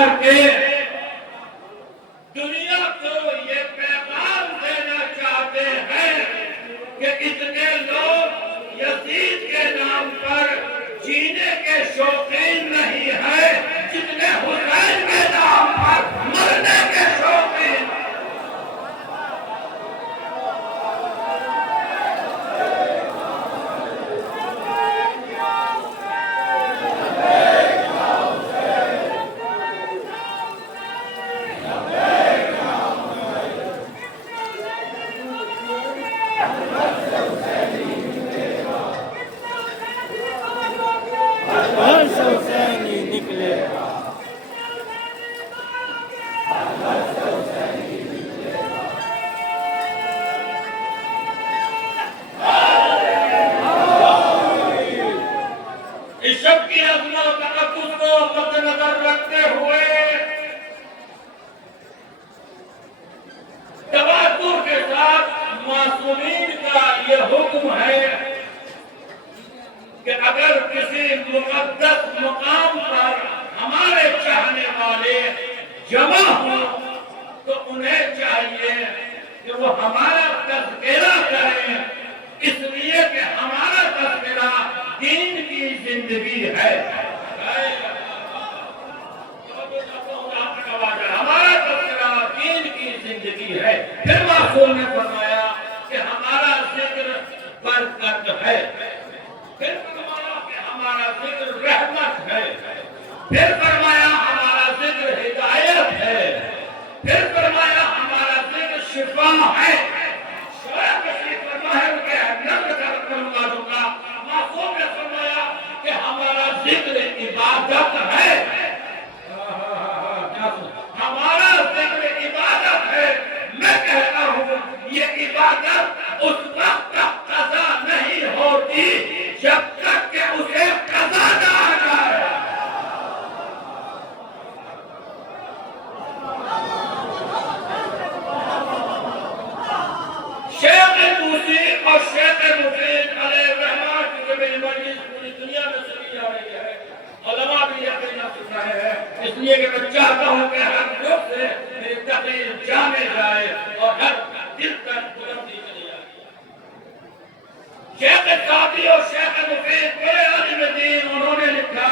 करके दुनिया को ये पैगाम देना चाहते हैं कि इतने लोग यजीद के नाम पर जीने के शौकीन नहीं है जितने हुसैन के नाम पर मरने के शौकीन। इस सब की अजमत तकद्दुस को मद्देनजर रखते हुए तवाज़ुन के साथ मासूमीन का ये हुक्म है कि अगर किसी मुक़द्दस मुकाम पर हमारे चाहने वाले जमा हो तो उन्हें चाहिए कि वो हमारा तज़किरा करें, इसलिए कि हमारा तज़किरा दीन की जिंदगी है। हमारा तज़किरा दीन की जिंदगी है। फिर मासूम ने फरमाया कि हमारा जिक्र बरकत है, फिर फरमाया कि हमारा जिक्र रहमत है, फिर फरमाया हमारा जिक्र हिदायत है, फिर फरमाया हमारा जिक्र शिफा है। मासूम ने फरमाया कि हमारा जिक्र इबादत है, हमारा जिक्र इबादत है। मैं कहता हूँ ये इबादत उस वक्त तक कज़ा नहीं होती जब तक कि उसे कज़ा ना आ जाए। शेख मूसी और शेख मुफीद अलैहिर्रहमान की मेरी मजलिस पूरी दुनिया में सुनी जा रही है, उलमा भी ये कहना सुन रहे हैं, इसलिए कि मैं चाहता हूँ कि हर लोग से मेरी तकरीर जाने जाए और हर दिल तक बुलंदी चली जाए। शेख सादी और शेख मुफीद बड़े आलिम दीन, उन्होंने लिखा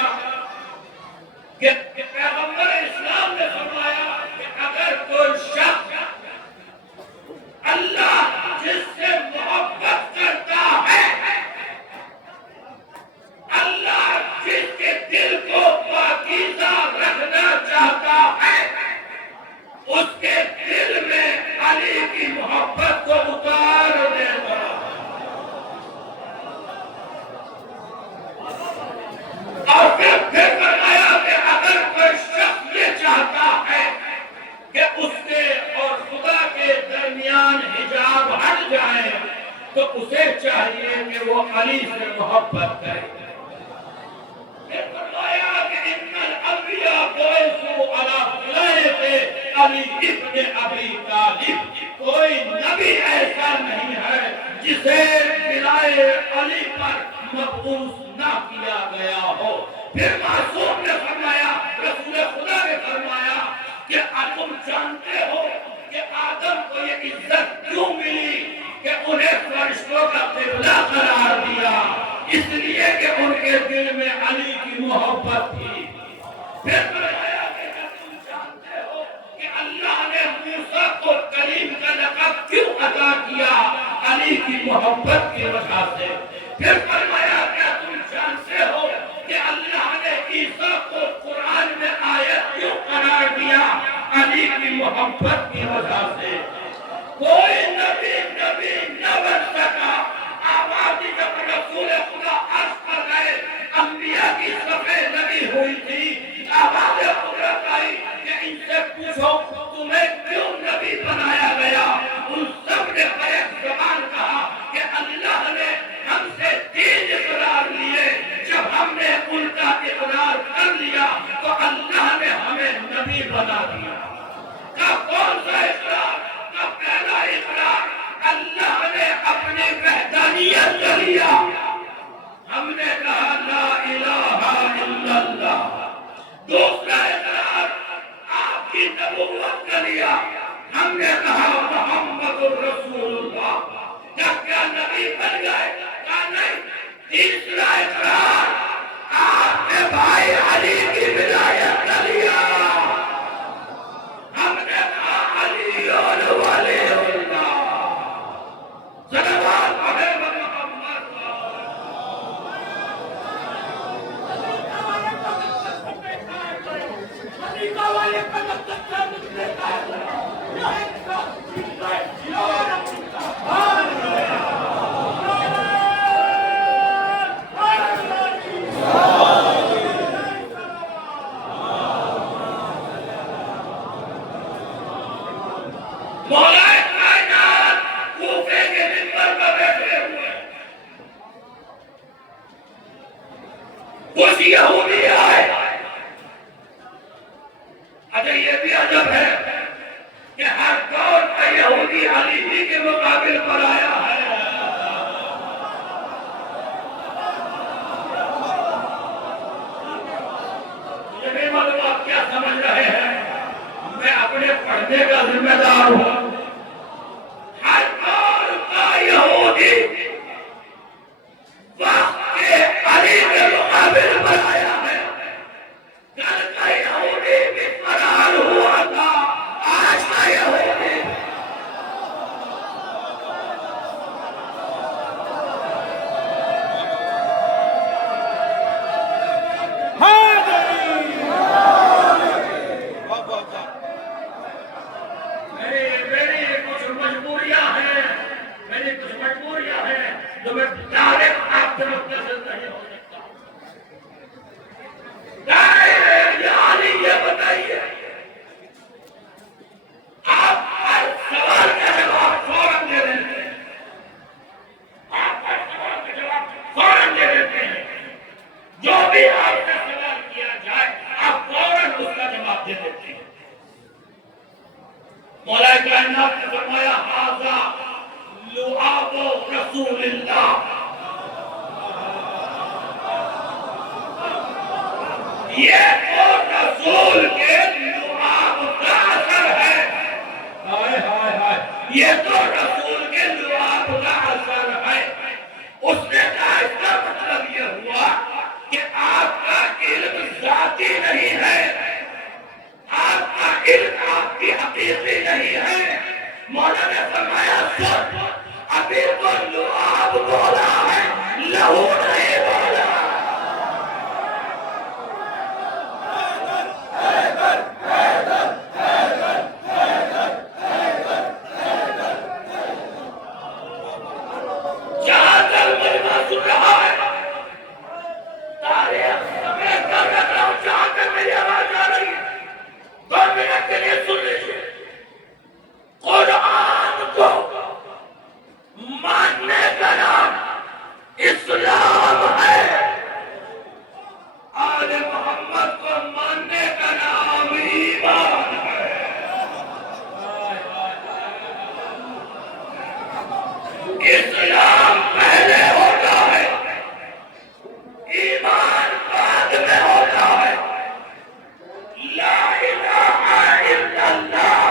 कि पैगंबर इस्लाम ने फरमाया कि अगर कोई शख्स अल्लाह जिससे मोहब्बत करता है, अल्लाह जिसके दिल को पाकीज़ा रखना चाहता है, उसके दिल में अली की मोहब्बत को उतार देगा। और फिर बताया कि अगर कोई शख्स ये चाहता है कि उसके और खुदा के दरमियान हिजाब हट जाए तो उसे चाहिए कि वो अली से मोहब्बत करे। फिर फरमाया कि इन्नल अंबिया बुइसू अला विलायते अली इब्न अबी तालिब, कोई नबी ऐसा नहीं है जिसे विलाये अली पर मबऊस ना किया गया हो। फिर मासूम ने फरमाया, रसूल खुदा ने फरमाया कि तुम जानते हो कि आदम को ये इज्जत क्यों मिली कि उन्हें फरिश्तों का क़िबला करार दिया, इसलिए कि उनके दिल में अली की मोहब्बत थी। फिर बताया कि तुम जानते हो कि अल्लाह ने मूसा को कलीम का लक़ब क्यों अता किया, अली की मोहब्बत की वजह से। फिर फरमाया क्या तुम जानते हो कि अल्लाह ने ईसा को कुरान में आयत क्यों करार दिया, अली की मोहब्बत की वजह से। कोई नबी न बन सका। आवाज़ जब रसूल खुदा अर्श पर गए, अंबिया की सफेद लगी हुई थी, आवाज़ कुदरत आई कि इनसे पूछो तुम्हें क्यों नबी बनाया गया। उन सब ने बैक ज़बान कहा कि अल्लाह ने हमसे 3 इकरार लिए, जब हमने उनका इकरार कर लिया तो अल्लाह ने हमें नबी बना दिया। का कौन सा इकरार? भाई अली की विलायत कर लिया। हमने कहा अली और वलीउल्लाह सल्लल्लाहु अलैहि वसल्लम। मौलाए कायनात कूफे के मिंबर पर बैठे हुए कुछ यहूदी आए। अच्छा ये भी अजब है कि हर दौर का यहूदी अली ही के मुकाबिल पर आया है। ये नहीं मालूम आप क्या समझ रहे हैं, मैं अपने पढ़ने का जिम्मेदार हूं। हर दौर का यहूदी वक्त के अली के मुकाबिल पर आया है। कल का यहूदी भी फरार हुआ था, आज का यहूदी मेरी कुछ मजबूरियां हैं, तो मैं डायरेक्ट आपसे मुत्तसिल नहीं हो सकता। यानी ये बताइए, आप हर सवाल का जवाब फौरन दे देते हैं, आप हर सवाल का जवाब फौरन दे देते हैं। जो भी आपसे सवाल किया जाए आप फौरन उसका जवाब दे देते हैं। मौलाए कायनात ने फरमाया हाज़ा लुआबो रसूलिल्लाह, ये तो रसूल के लुआब का असर है। हाय हाय हाय, ये तो रसूल के लुआब का असर है। उसने कहा इसका मतलब ये हुआ कि आपका इल्म जाती नहीं है, आपका इल्म आपकी हकीकी नहीं है। मौला ने फरमाया सुन, अभी तो लुआब बोला है, लहू नहीं बोला। जहां तक मजमा सुन रहा है, तारीख समेत कर रहा हूं, जहां तक मेरी आवाज आ रही है 2 मिनट के लिए सुन लीजिए। कुरान को मानने का नाम इस्लाम है, आले मोहम्मद को मानने का नाम ईमान है। इस्लाम पहले होता है, ईमान बाद में होता है। ला इलाहा इल्लल्लाह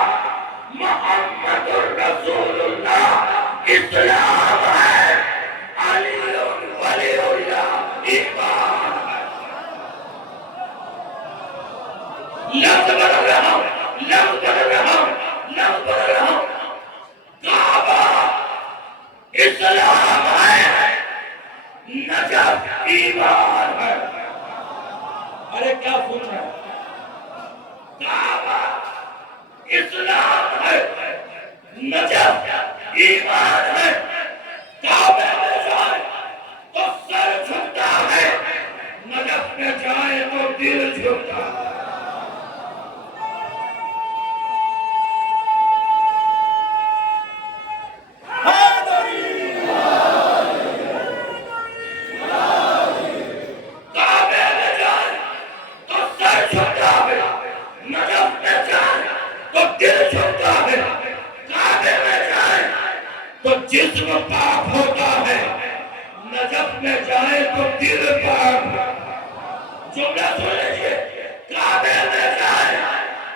मुहम्मदुर रसूलुल्लाह इस्लाम है, अलीउन वलीउल्लाह ईमान है। लफ्ज़ बदल रहा हूं, लफ्ज़ बदल रहा हूं, लफ्ज़ बदल रहा हूं। काबा इस्लाम है, नजफ ईमान है। अरे क्या सुन रहे हैं? काबा इस्लाम है, नजफ ईमान है। काबे में जाए तो सर झुकता है, नजफ में जाए तो दिल झुकता है। काबे में जाए तो सर झुकता है, नजफ में जाए तो दिल झुकता है। काबे में जाए तो जिस्म पाक होता है, नजफ में जाए तो दिल पाक। जुमला सुन लीजिए, काबे में जाए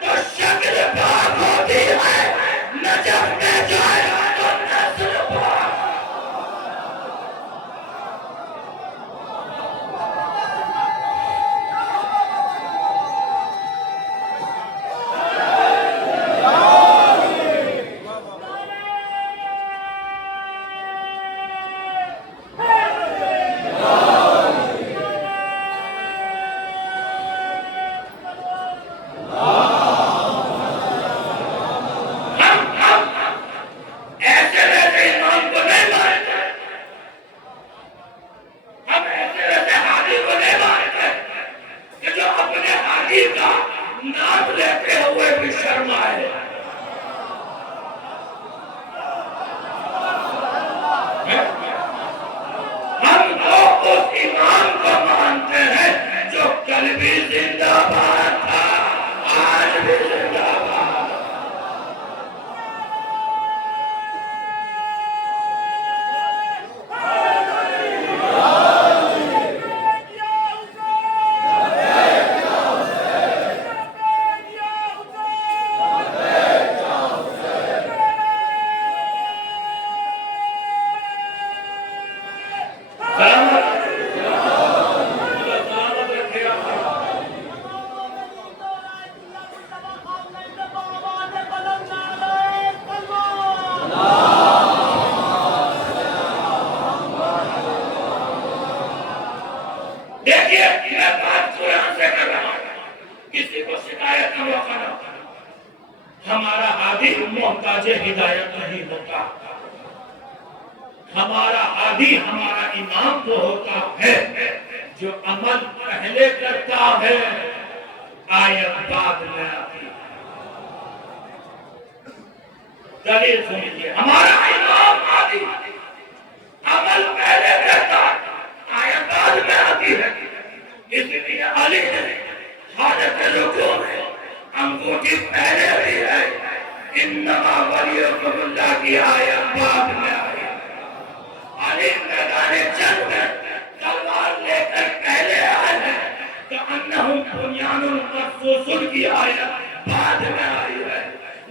तो शक्ल पाक होती है, नजफ में जाए तो नस्ल पाक। का नाम लेते हुए भी शर्माए। हम तो उस इमाम को मानते हैं जो कल भी जिंदाबाद था, आज भी जिंदाबाद। देखिए, मैं बात कुरान से कर रहा हूं, किसी को शिकायत का मौका न। हमारा आदि मोहताज हिदायत नहीं होता, हमारा आदि हमारा इमाम तो होता है जो अमल पहले करता है, आयत बाद में आती। दलील सुनिए, हमारा इमाम आदि अमल पहले करता है, आयत बाद में आती है। इसलिए अली ने हालत रुकू में अंगूठी पहले हुई है, इन्नमा वलियुकुमुल्लाह की आयत बाद में आई। अली मैदान जंग में तलवार लेकर पहले आए हैं, तो अन्नहुम बुनियानुन मरसूसून की आयत बाद में आई है।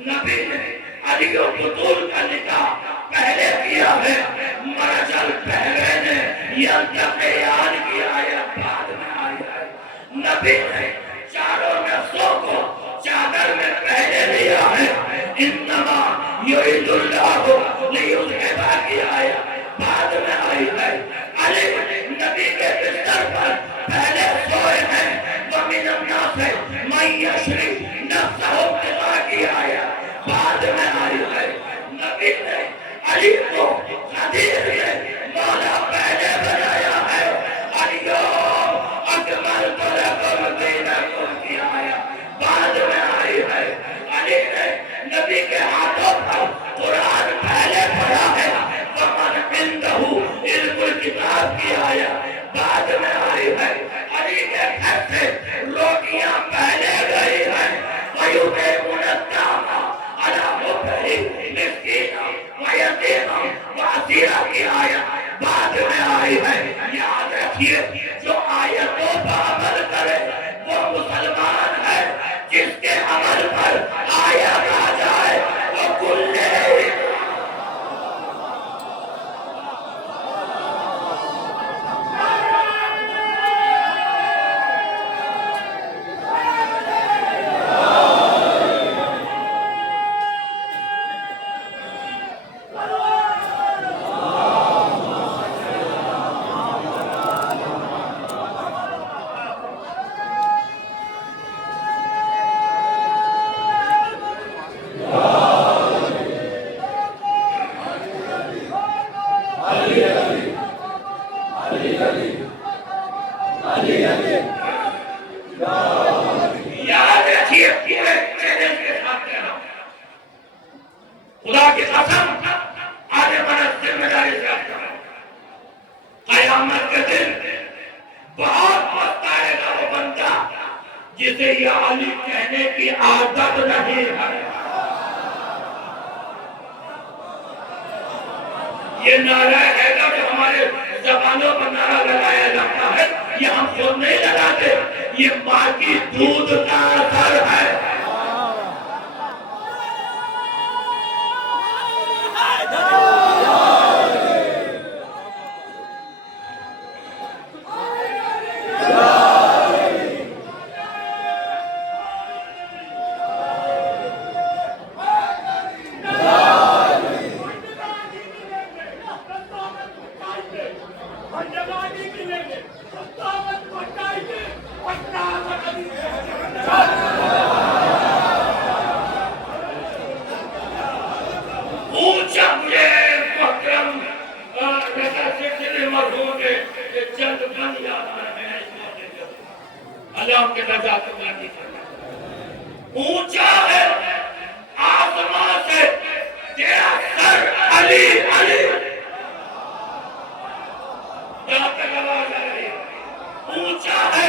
नबी ने अली को बुतूल का निकाह पहले किया है, मरजल पहले ने यल्तक़ियान की आयत बाद में आई है। नबी ने चारों नफ्सों को चादर में पहले लिया है, इन्नमा युरिदुल्लाहु लियुज़हिबा की आयत बाद में आई है। अली नबी के बिस्तर पर पहले सोए हैं, वमिनन नास मन यशरी नफ्सहु बिग़ा की आयत बाद में आई है। नबी ने अली को हदीस में मौला पहले बनाया है, अलियौम अकमलतु लकुम दीनकुम की आयत बाद में आई है। अली ने नबी के हाथों पर कुरान पहले पढ़ा है, वमन इंदहु इल्मुल किताब की आयत बाद में आई है। अली के घर से रोटियां पहले गई हैं, वयुतीमुन अत्तामा अला हुब्बिही मिस्कीना व यतीमा व असीरा की आयत बाद में आई है। याद रखिए, जो आयतों पर अमल करे वो मुसलमान है, जिसके अमल पर आयत आ जाए वो कुल्ले याद रखिए, पूरे चैलेंज के साथ कह रहा हूं, खुदा की कसम आज बड़ा जिम्मेदारी से आपका कयामत के दिन बहुत पछताएगा वो बंदा जिसे या अली कहने की आदत नहीं है। ये नारा हैदर जो हमारे जबानों पर नारा लगाया जाता है, ये हम खुद नहीं लगाते, ये माँ की दूध का असर है। के दर्जात को बुलंदी फरमाए। ऊंचा है आसमां से तेरा सर अली अली, जहां तक आवाज आ रही है, ऊंचा है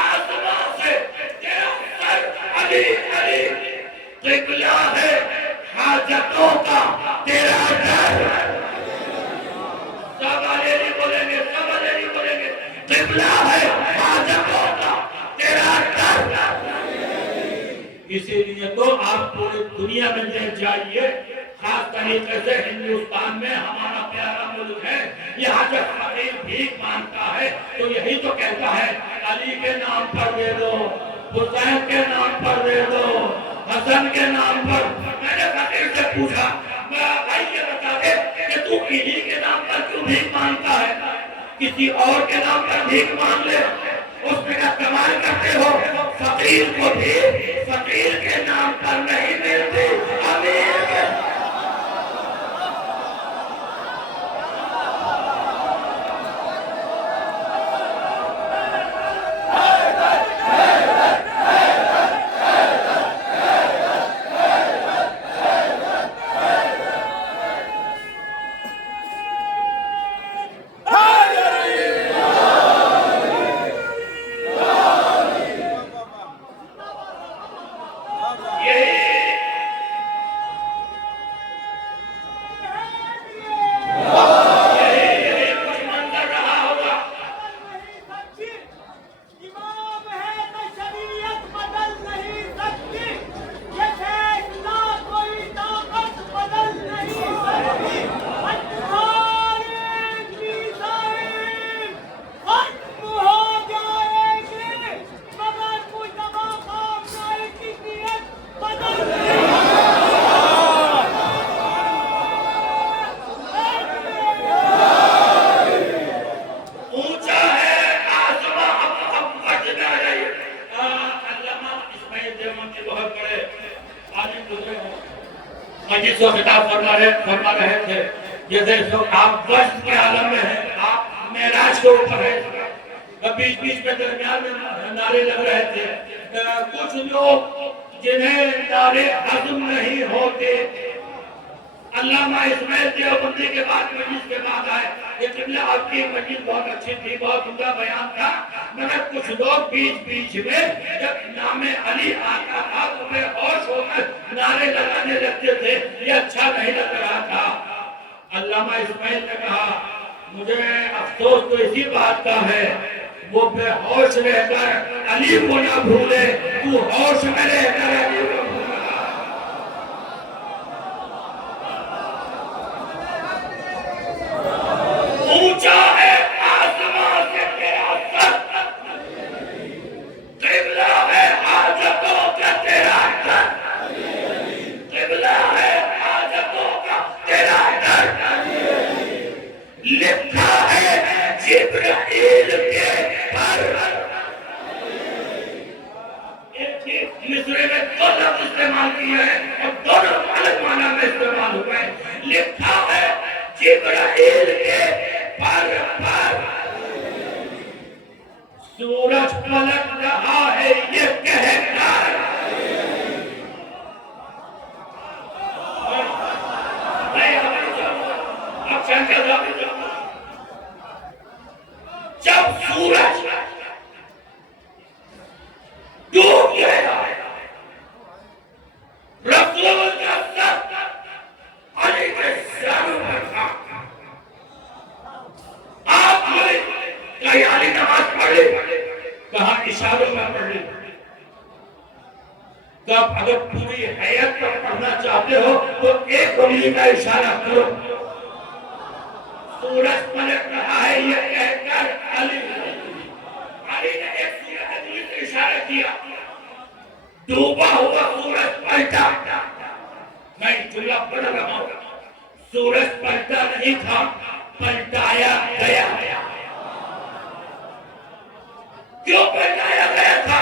आसमां से तेरा सर अली अली, क़िबला है हाजतों का तेरा दर। सब अली बोलेंगे, सब अली बोलेंगे, क़िबला है हाजतों का तेरा दर। इसीलिए तो आप पूरी दुनिया में देख जाइए, खास तरीके से हिंदुस्तान में हमारा प्यारा मुल्क है, यहाँ जब फकीर भीख मांगता है तो यही तो कहता है अली के नाम पर दे दो, हुसैन के नाम पर दे दो, हसन के नाम पर। मैंने फकीर से पूछा, भाई ये बता दे कि तू इन्हीं के नाम पर क्यों भीख मांगता है, किसी और के नाम पर भीख मांग ले। उसमें का कमाल करते हो, फकीर को भी फकीर के नाम पर नहीं मिलती, अमीर के। मस्जिद से खिताब फरमा रहे थे, जैसे आप वक्त के आलम में हैं, आप मेराज के ऊपर है, बीच बीच में दरमियान में नारे लग रहे थे। कुछ लोग जिन्हें नारे हजम नहीं होते, अल्लामा इस्माइल देवबंदी के बाद मस्जिद के बाद आए, ये क़िबला आपकी मस्जिद बहुत अच्छी थी, बहुत उम्दा बयान था, मगर कुछ लोग बीच बीच में जब नामे अली आता था तो वे होश होकर नारे लगाने लगते थे, ये अच्छा नहीं लग रहा था। अल्लामा इस्माइल ने कहा, मुझे अफसोस तो इसी बात का है, वो बेहोश रहकर अली को ना भूले, तू होश में रहकर अली को। ऊंचा है आसमां से तेरा सर, क़िबला है हाजतों का तेरा दर, क़िबला है हाजतों का तेरा दर। लिखा है जिब्राइल के पर, मिस्र में दो लफ्ज़ इस्तेमाल किए हैं और दोनों अलग माना में इस्तेमाल हुए हैं। लिखा है जिब्राइल के पर सूरज पलट रहा है ये कहकर, जब सूरज डूब गया, रसूल का सर अली के सर पर था। कयाली नमाज पढ़ ले, कहा इशारों में पढ़ ले। तब अगर पूरी हैयत पर पढ़ना चाहते हो तो एक उंगली का इशारा करो, सूरज पलट रहा है ये कहकर अली ने एक सूरज से इशारा किया, डूबा हुआ सूरज पलटा। मैं जुमला पढ़ रहा हूं, सूरज पलटा नहीं था, पलटाया गया। क्यों पलटाया गया था?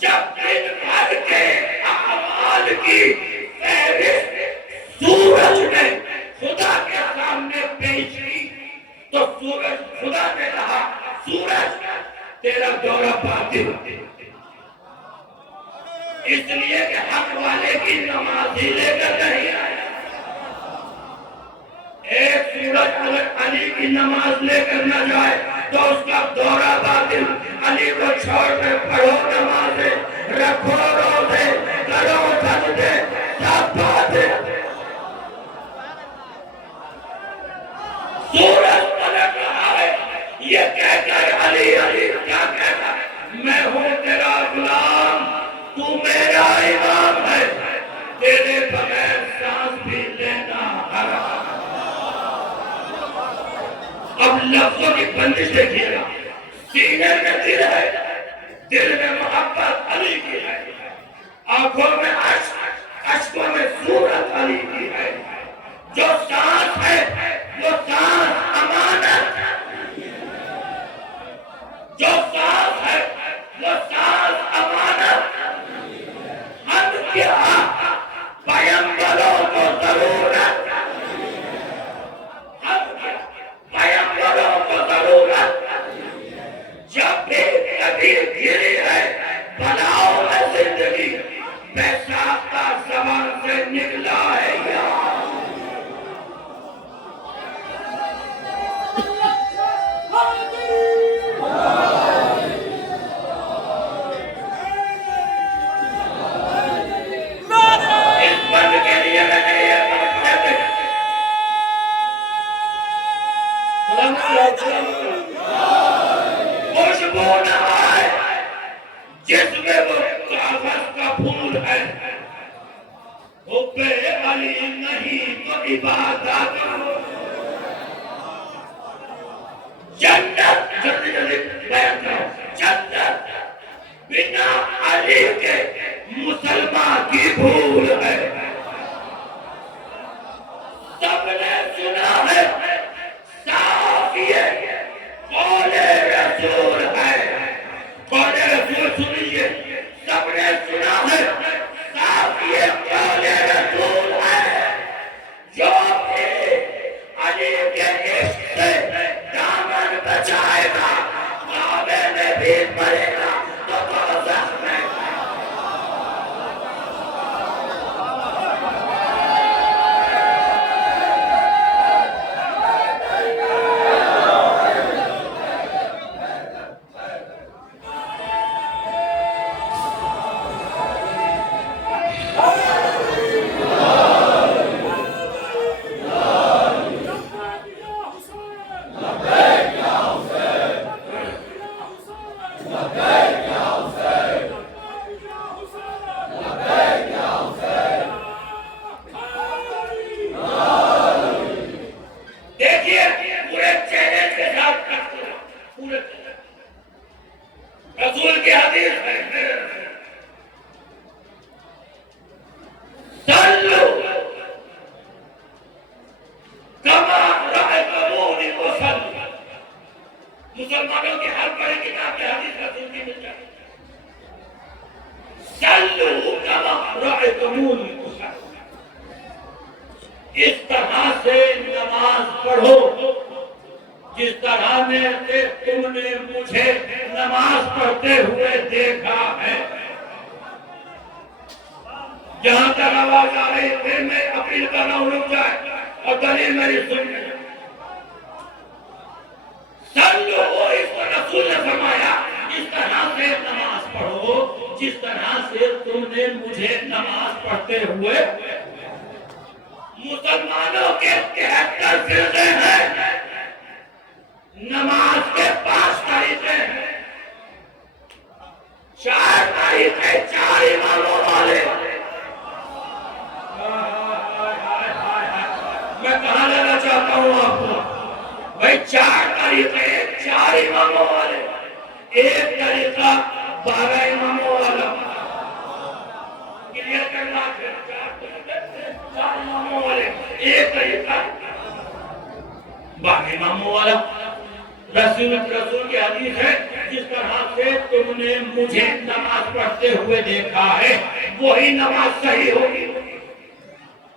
जब दिन भर के अमाल की फहरिस्त सूरज ने खुदा के सामने पेश की तो सूरज खुदा ने कहा, सूरज तेरा दौरा बातिल, इसलिए कि हक वाले की नमाज ही लेकर नहीं आया। एक सूरत अगर अली की नमाज लेकर न जाए तो उसका दौरा बातिल। अली को छोड़कर पढ़ो नमाज़े, रखो रोज़े, करो सजदे, सब बातें। सूरज पलट रहा है, ये कहकर अली अली क्या कहता है? मैं हूँ तेरा गुलाम, तू मेरा इमाम है, तेरे बगैर सांस भी लेना हराम। अब लफ्जों की बंदिश देखिएगा। सीने में दिल है, दिल में मोहब्बत अली की है, आंखों में अश्क, अश्कों में सूरत अली की है। जो सांस है वो सांस अमानत, जो सांस है वो सांस अमानत। हम क्या पैगंबरों को जरूरत, जब भी कभी गिरी है बनाओ में जिंदगी, बेसाख्ता ज़बान से निकला है यार। इस बंद के लिए मैंने ये खुशबू न आए जिसमें वो कागज का फूल है, हुब्बे अली नहीं तो इबादत। जन्नत जल्दी जल्दी बैठ जाओ, जन्नत बिना अली के मुसलमान की भूल है। सबने सुना है साफ ये कौले रसूल है, कौले रसूल सुनिए, सबने सुना है साफ ये कौले रसूल है। जो भी अली के इश्क से दामन बचाएगा काबे में भी मरेगा तो दोज़ख में। रसूल की हदीस है, सल्लु कमा रअयतमूनी उसल्ली। मुसलमानों की हर बड़ी किताब में हदीस रसूल की मिल जाती है। सल्लु कमा रअयतमूनी उसल्ली, इस तरह से नमाज पढ़ो जिस तरह से तुमने मुझे नमाज पढ़ते हुए देखा है। जहां तक आवाज आ रही फिर मैं अपील कर रहा हूं, रुक जाए और दलील मेरी सुन ले। सल्लु, इसको रसूल ने फरमाया इस तरह से नमाज पढ़ो जिस तरह से तुमने मुझे नमाज पढ़ते हुए। मुसलमानों के 73 फिरके हैं, नमाज के 5 तरीके हैं, 4 तरीके 4 इमामों वाले। मैं कहां लेना चाहता हूं आपको भाई, 4 तरीके 4 इमामों वाले, एक तरीका 12 इमामों वाला। क्लियर करना, 4 इमामों वाले, एक तरीका 12 इमामों वाला। रसूल की हदीस है जिस तरह से तुमने मुझे नमाज पढ़ते हुए देखा है वही नमाज सही होगी।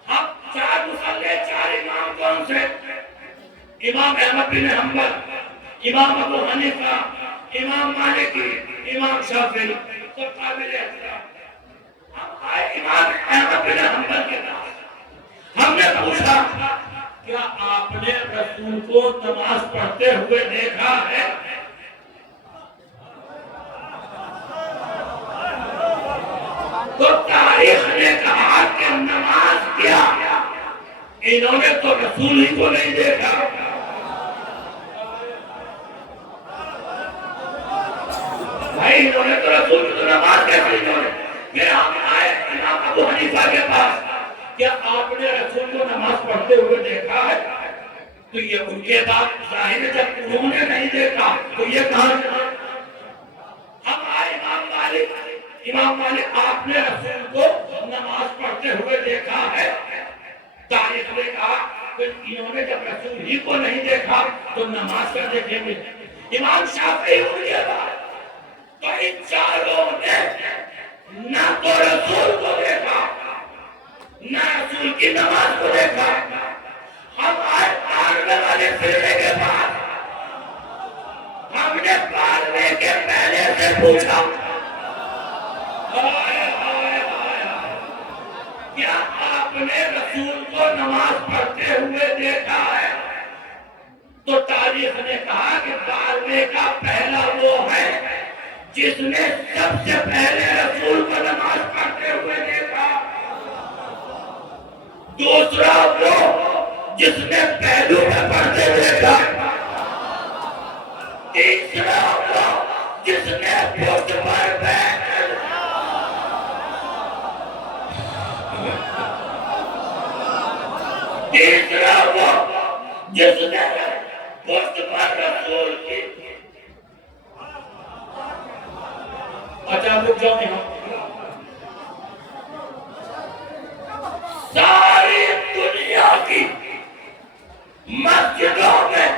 अब 4 मुसल्ले 4 इमाम कौन से? इमाम अहमद बिन हंबल, इमाम अबू हनीफा, इमाम मालिकी, इमाम शाफी, सब काबिल एहतराम। इमाम अहमद बिन हंबल के पास हमने पूछा, क्या आपने रसूल को नमाज पढ़ते हुए देखा है? तो तारीख ने कहा कि नमाज क्या, इन्होंने तो रसूल ही को नहीं देखा। भाई इन्होंने तो रसूल की तो नमाज कैसे, इन्होंने फिर हम आए इमाम अबू हनीफा के पास, क्या आपने रसूल को नमाज पढ़ते हुए देखा है? तो ये उनके बाद जाहिर है, जब उन्होंने नहीं देखा तो ये कहां से? हम आए इमाम मालिक आपने रसूल को नमाज पढ़ते हुए देखा है? तारीख ने कहा कि इन्होंने जब रसूल ही को नहीं देखा तो नमाज कर देखेंगे। इमाम शाफी उनके बाद तो इन चारों ने ना तो रसूल को देखा, ना रसूल की नमाज को देखा। हम आज पालने वाले फिरने के बाद हमने पालने के पहले से पूछा, क्या आपने रसूल को नमाज पढ़ते हुए देखा है? तो तारीख ने कहा कि पालने का पहला वो है जिसने सबसे पहले रसूल को नमाज पढ़ते हुए देखा, दूसरा वो जिसने पहलू में पढ़ते देखा, तीसरा वो जिसने पुष्ट पर बैठ, तीसरा वो जिसने पुष्ट पर रसूल की। अच्छा रुक जाओ, सारी दुनिया की मस्जिदों में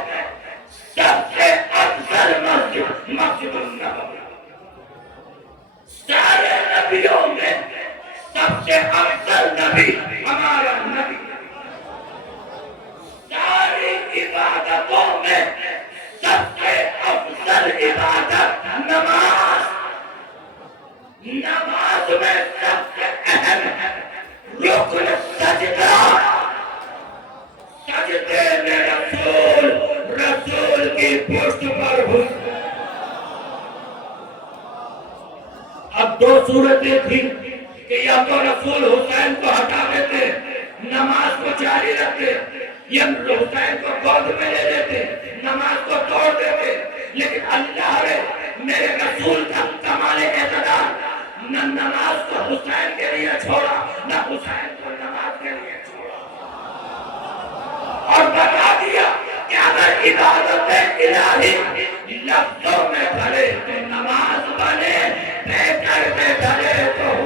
सबसे अफजल मस्जिद मस्जिदुन नबवी, सारे नबियों में सबसे अफजल नबी हमारा नबी, सारी इबादतों में सबसे अफजल इबादत नमाज, नमाज में सबसे अहम रुकन सजदा, सजदे में रसूल, रसूल की पुष्ट पर हुस्न। अब दो सूरतें थी कि या तो रसूल हुसैन को हटा देते, नमाज को जारी रखते, या हुसैन को गोद में ले लेते, नमाज को तोड़ देते। लेकिन अल्लाह ने मेरे रसूल का कमाल इक़्तिदार, न नमाज को हुसैन के लिए छोड़ा, न हुसैन को नमाज के लिए छोड़ा, और बता दिया कि अगर इबादत इलाही लफ्जों में भले तो नमाज बने, बेहतर में भले तो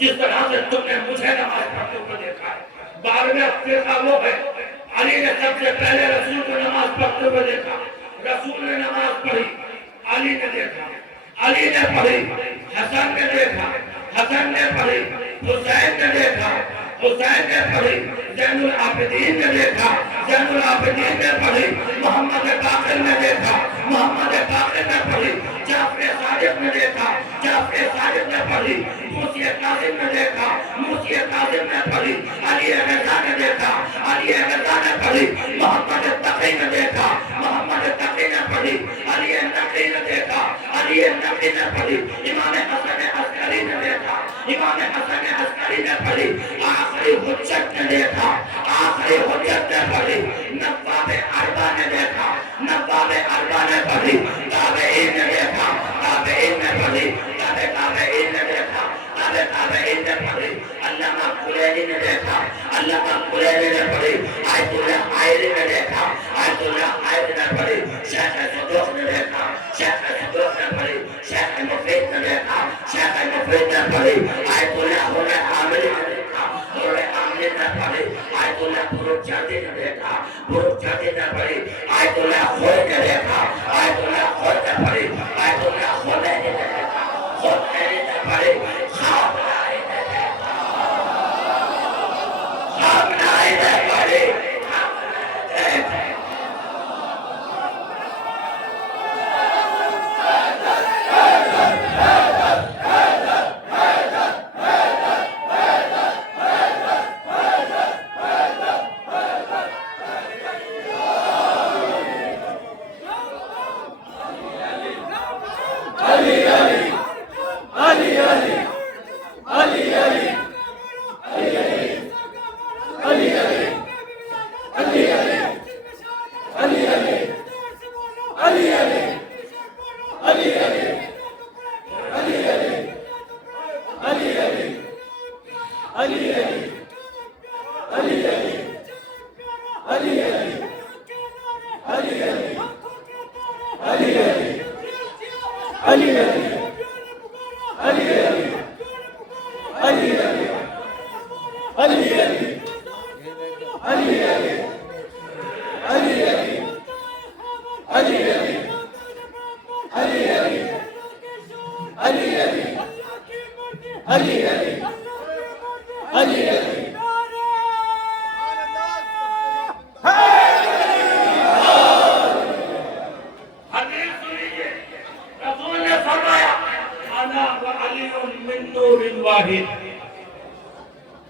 जिस तरह से तुमने मुझे नमाज पढ़ते हुए देखा है। 12वें हफ्ते का वो है, अली ने सबसे पहले रसूल को नमाज पढ़ते हुए देखा, रसूल ने नमाज पढ़ी, अली ने देखा, अली ने पढ़ी, हसन ने देखा, हसन ने पढ़ी, हुसैन ने देखा, हुसैन ने पढ़ी, ज़ैनुल आबिदीन ने देखा, ज़ैनुल आबिदीन ने पढ़ी, मोहम्मद बाक़िर ने देखा, मोहम्मद बाक़िर ने पढ़ी, जाफ़र सादिक़ ने देखा, जाफ़र सादिक़ ने पढ़ी, मूसी काज़िम ने देखा, मूसी काज़िम ने पढ़ी, अली रज़ा ने देखा, अली रज़ा ने पढ़ी, मोहम्मद तक़ी ने देखा, मोहम्मद तक़ी ने पढ़ी, अली नक़ी ने देखा, अली नक़ी ने पढ़ी, इमाम हसन अस्करी ने देखा, इमाम हसन अस्करी ने पढ़ी, आखिरी हुज्जत ने देखा, आखिरी हुज्जत ने पढ़ी, नवाब अरबा ने देखा, नवाब अरबा ने पढ़ी, ताबईन ने देखा, ताबईन ने पढ़ी, ताबईन ने देखा, ताबईन ने पढ़ी, अल्लामा कुलैनी ने देखा, अल्लामा कुलैनी ने पढ़ी, आयतुल्लाह आयरी ने देखा, आयतुल्लाह आयरी ने पढ़ी, शेख सदूक ने देखा, शेख सदूक ने पढ़ी, शेख मुफीद ने देखा, शेख मुफीद ने पढ़ी, आयतुल्लाह हुने आमिरी ने देखा, हुने आमिरी ने पढ़ी, आयतुल्लाह बुरुज जल्दी ने देखा, बुरुज जल्दी ने पड़ी, आयतुल्लाह खुद ने देखा, आयतुल्लाह खुद ने पड़ी, आयतुल्लाह खुद ने देखा, खुद ने पड़ी, खामनाई ने देखा, खामनाई ने पड़ी,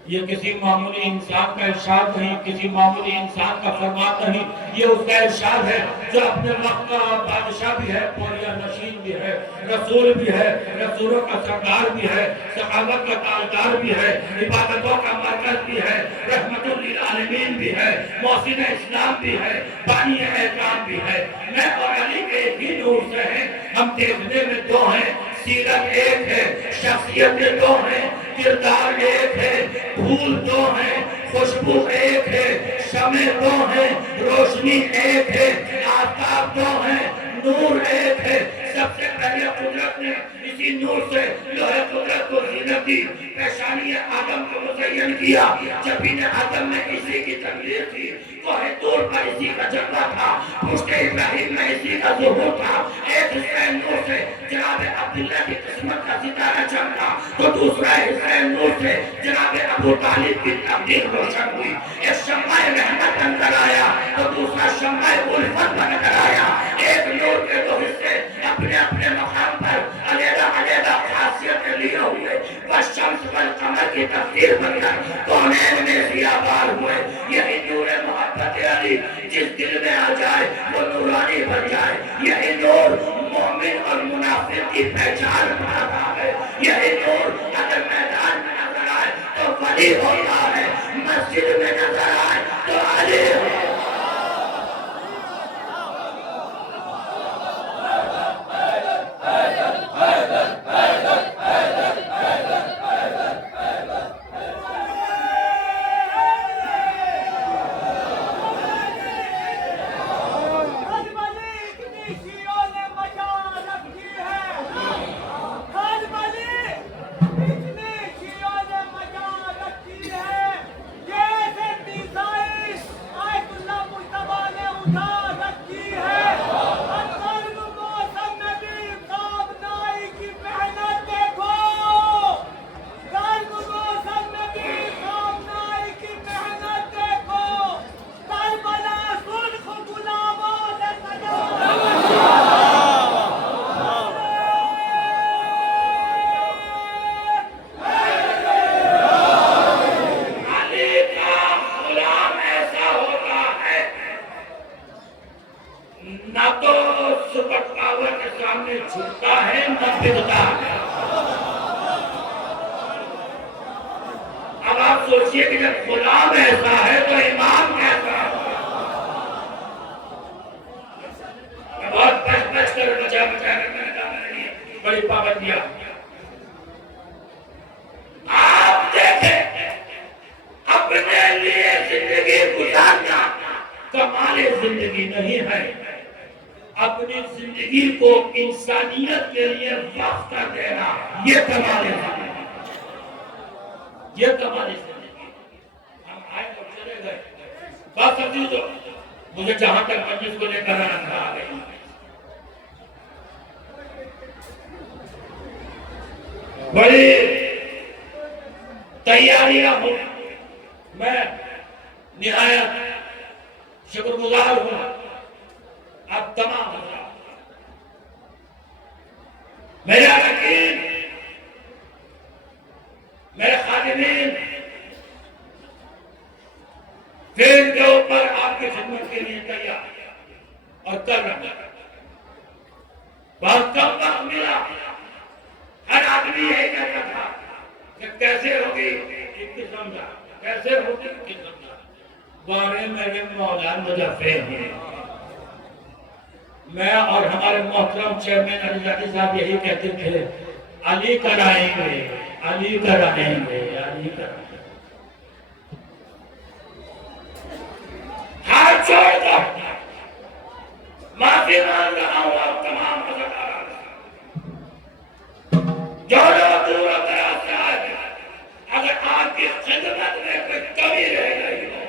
ये किसी मामूली इंसान का इरशाद नहीं, किसी मामूली इंसान का फरमान नहीं, ये उसका इरशाद है जो अपने वक्त का बादशाह भी है, पौलिया नशीन भी है, रसूल भी है, रसूलों का सरदार भी है, सखावत का ताजदार भी है, इबादतों का मरकज भी है, रहमतुल लिल आलमीन भी है, मौसिन इस्लाम भी है, बानी एहकाम भी है। मैं और अली के ही नूर से हैं, हम देखने में दो हैं, सीरत एक है, शख्सियत दो हैं, किरदार एक है, फूल दो हैं, खुशबू एक है, शमे दो हैं, रोशनी एक है, आफताब दो हैं, नूर एक है। सबसे पहले कुदरत ने इसी नूर से लोहे कुदरत को जीनत दी, पेशानी आदम को मुज़य्यन किया, जबीन आदम में इसी की तकलीफ थी, कोहे तूर पर इसी का जलवा था, पुश्ते इब्राहिम में इसी का ज़ुहूर था। एक हिस्सा नूर से जनाब अब्दुल्लाह की किस्मत का सितारा चमका, तो दूसरा हिस्सा नूर से जनाब अबू तालिब की तकदीर रोशन हुई। एक शम्माए रहमत अंदर आया, तो दूसरा शम्माए उल्फत बनकर आया। एक नूर के दो हिस्से अपने अपने मकाम पर अलग-अलग खासियतें लिए हुए, बस शम्स वल कमर की तकदीर बनकर कौनैन में ज़ियाबार हुए। यही नूर मोहब्बत अली जिस दिल में आ जाए वो नूरानी बन जाए। यही नूर मोमिन और मुनाफिक की पहचान बनाता है। यही नूर अगर मैदान में नजर आए तो वली होता है, मस्जिद में नजर आए तो अली होता है। सोचिए कि जब गुलाम ऐसा है तो इमाम कैसा है। बहुत बच कर बचा कर मैंने कहा नहीं, बड़ी पाबंदियां। आप देखें अपने लिए जिंदगी गुजारना कमाल जिंदगी नहीं है, अपनी जिंदगी को इंसानियत के लिए वक्फ कर देना ये कमाल है, ये कमाल है। हम आए गए। बात समझी तो मुझे जहां तक मजलिस को लेकर आना आ गई, बड़ी तैयारियां हो, मैं निहायत शुक्रगुजार हूं आप तमाम मेरा यकीन, मेरे खादिमीन फील्ड के ऊपर आपकी खिदमत के लिए तैयार और कर रहा। बहुत कम वक्त मिला, हर आदमी यही कहता था कि कैसे होगी इनकी समझा, कैसे होगी इनकी समझा। बारे मेरे मौला मुजफ्फर हैं, मैं और हमारे मोहतरम चेयरमैन अली जाती साहब यही कहते थे, अली कराएंगे, अली कराएंगे, अली कराएंगे। हाथ छोड़कर माफी मांग रहा हूं आप तमाम मज़हबान जो लोग दूर दराज से आए हैं, अगर आपकी खिदमत में कोई कमी रह गई हो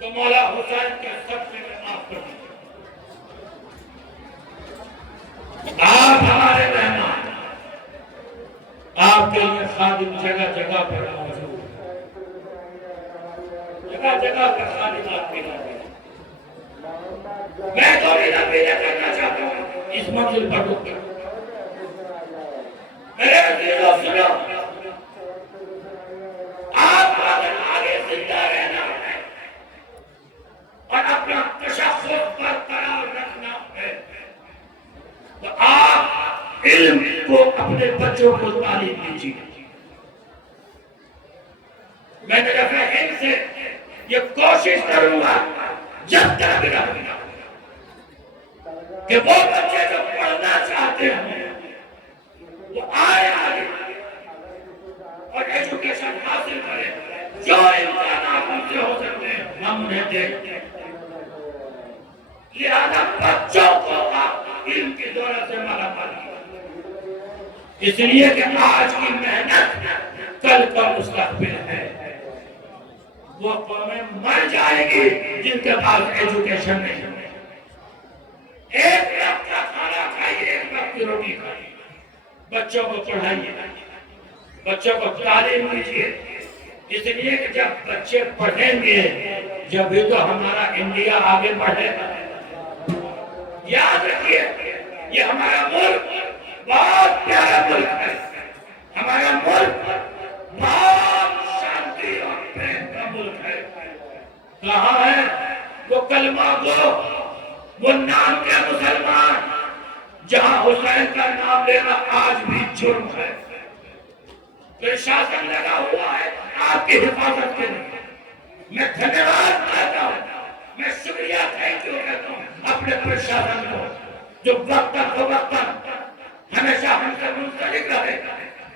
तो मौला हुसैन के सबसे में माफ कर दीजिए। आप हमारे मेहमान, आपके लिए खादिम जगह जगह पर मौजूद, जगह जगह पर खादिम आपके लिए। मैं तो भी नबीयत करना चाहता हूँ इस मंजिल पर रुक कर। मेरे अजीजों सुनो, आप अगर आगे जिंदा रहना है और अपना तशख्खुस बरकरार रखना है तो आप इल्म को अपने बच्चों को तालीम दीजिए। मैं हिंद से ये कोशिश करूंगा जब तक रहूंगा कि वो बच्चे जो पढ़ना चाहते हैं वो आए आगे और एजुकेशन हासिल करें। जो इम्कानात हमसे हो सकते हैं हम उन्हें दें। लिहाजा बच्चों को आप इल्म की दौलत से मालामाल कीजिए, इसलिए कि आज की मेहनत कल का मुस्तकबिल है। वो कौमें मर जाएगी जिनके पास एजुकेशन नहीं है। एक वक्त का खाना खाइए, एक वक्त की रोटी खाइए, बच्चों को पढ़ाइए, बच्चों को तालीम दीजिए, इसलिए कि जब बच्चे पढ़ेंगे जब भी तो हमारा इंडिया आगे बढ़ेगा। याद रखिए, ये हमारा मुल्क बहुत प्यारा मुल्क है, हमारा मुल्क बहुत शांति और प्रेम का मुल्क है। कहाँ है वो कलमा गो, वो नाम के मुसलमान जहां हुसैन का नाम लेना आज भी जुर्म है। प्रशासन लगा हुआ है आपकी हिफाजत के लिए। मैं धन्यवाद कहता हूँ, मैं शुक्रिया थैंक यू कहता हूँ अपने प्रशासन को जो वक्तन हमेशा हमसे मुंसलिक रहे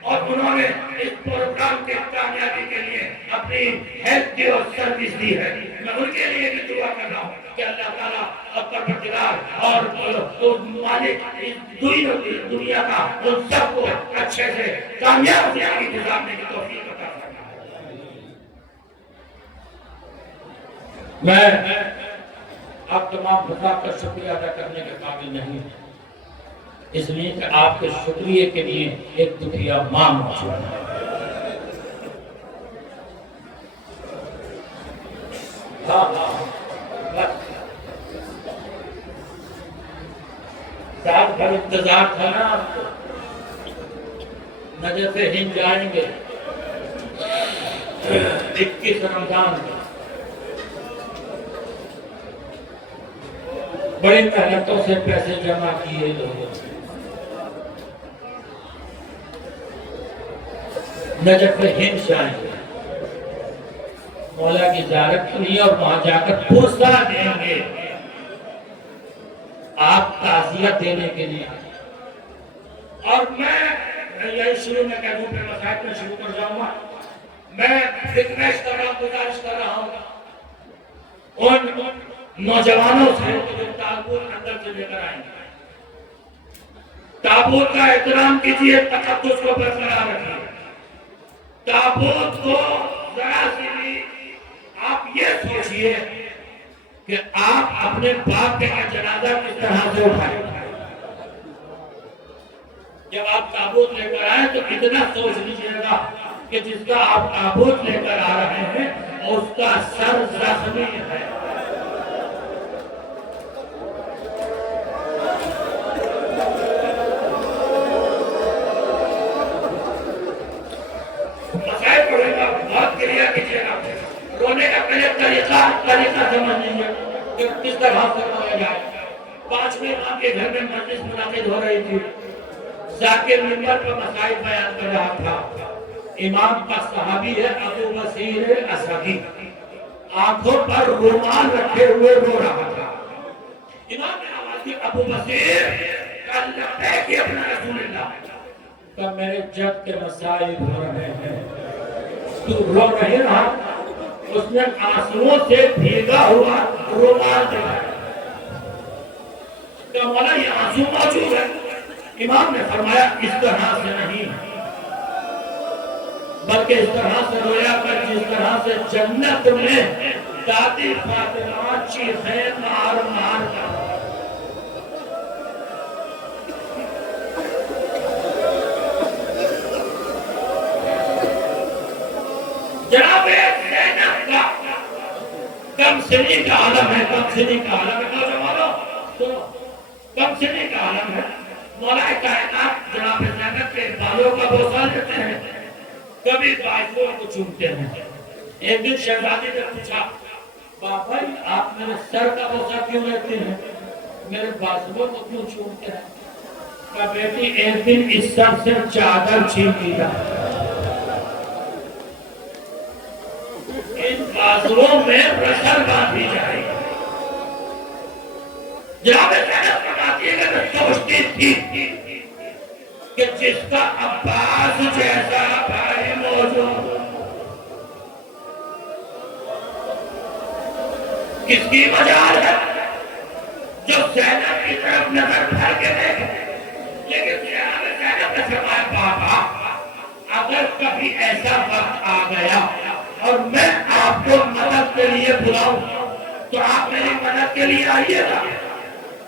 और उन्होंने इस प्रोग्राम के कामयाबी के लिए अपनी हेल्प दी और सर्विस दी है। मैं उनके लिए भी दुआ कर रहा हूँ कि अल्लाह ताला और मालिक दुनिया का उन सबको अच्छे से कामयाब जिंदगी गुजारने की तौफीक अता फरमाए। मैं आप तमाम हज़रात का शुक्रिया अदा करने के काबिल नहीं, इसलिए कि आपके शुक्रिया के लिए एक दुखिया मां मौजूद है। साथ भर इंतजार था ना आपको, नजर हिंद जाएंगे 21 रमजान में। बड़ी मेहनतों से पैसे जमा किए लोगों ने, नजर हिंद जाएंगे, मौला की ज़ियारत के लिए और वहां जाकर पुरसा देंगे आप ताज़ियत देने के लिए। और मैं यही शुरू में कह दूं, फिर मसाइल में शुरू कर जाऊंगा। मैं रिक्वेस्ट कर रहा हूं, गुजारिश कर रहा हूं उन नौजवानों से जो ताबूत अंदर से लेकर आएंगे, ताबूत का एहतराम कीजिए, तकद्दुस को बरकरार रखिए। ताबूत को जरा सी भी सोचिए कि आप अपने बाप का जनाजा किस तरह से उठाए। जब आप ताबूत लेकर आए तो इतना सोच लीजिएगा कि जिसका आप ताबूत लेकर आ रहे हैं उसका सर जख्मी है। मसाइल पढ़ेगा, बहुत क्लियर कीजिएगा। रोने का पहले तरीका समझ लीजिए कि किस तरह से रोया जाए। 5वें इमाम के घर में मजलिस मुनाकिद हो रही थी। जाकिर मिंबर पर मसाइल बयान कर रहा था। इमाम का सहाबी है अबू बसीर असदी, आंखों पर रुमाल रखे हुए रो रहा था। इमाम ने आवाज दी, अबू बसीर कल लगता कि अपना रसूलुल्लाह। तब मेरे जग के मसाइल हो रहे हैं, तू रो रही रहा। उसने आंसुओं से भीगा हुआ रुमाल दिखाया। तो मौला ये आंसू मौजूद है। इमाम ने फरमाया इस तरह से नहीं, बल्कि इस तरह से रोया कर जिस तरह से जन्नत में दादी फातिमा चीखें मार मार कर। जनाब ज़ैनब का कमसिनी का आलम है, कमसिनी का आलम है। नौजवानों तो कमसिनी का आलम है। मौला कायनात जनाब ज़ैनब के बालों का बोसा लेते हैं, कभी बाजुओं को चूमते हैं। एक दिन शहजादी ने पूछा, बाबा आप मेरे सर का बोसा क्यों लेते हैं, मेरे बाजुओं को क्यों चूमते हैं? कहा बेटी एक दिन इस सर से चादर छीन लिया, इन बाजुओं में रसल बांधी जाएगी। जनाब ज़ैनब बताती है कि मैं सोचती थी कि जिसका अब्बास जैसा भाई मौजूद, किसकी मजाल है जो ज़ैनब की तरफ नजर भर के देखे। लेकिन ज़ैनब ने फरमाया, बाबा अगर कभी ऐसा वक्त आ गया और मैं आपको मदद के लिए बुलाऊं तो आप मेरी मदद के लिए आइएगा।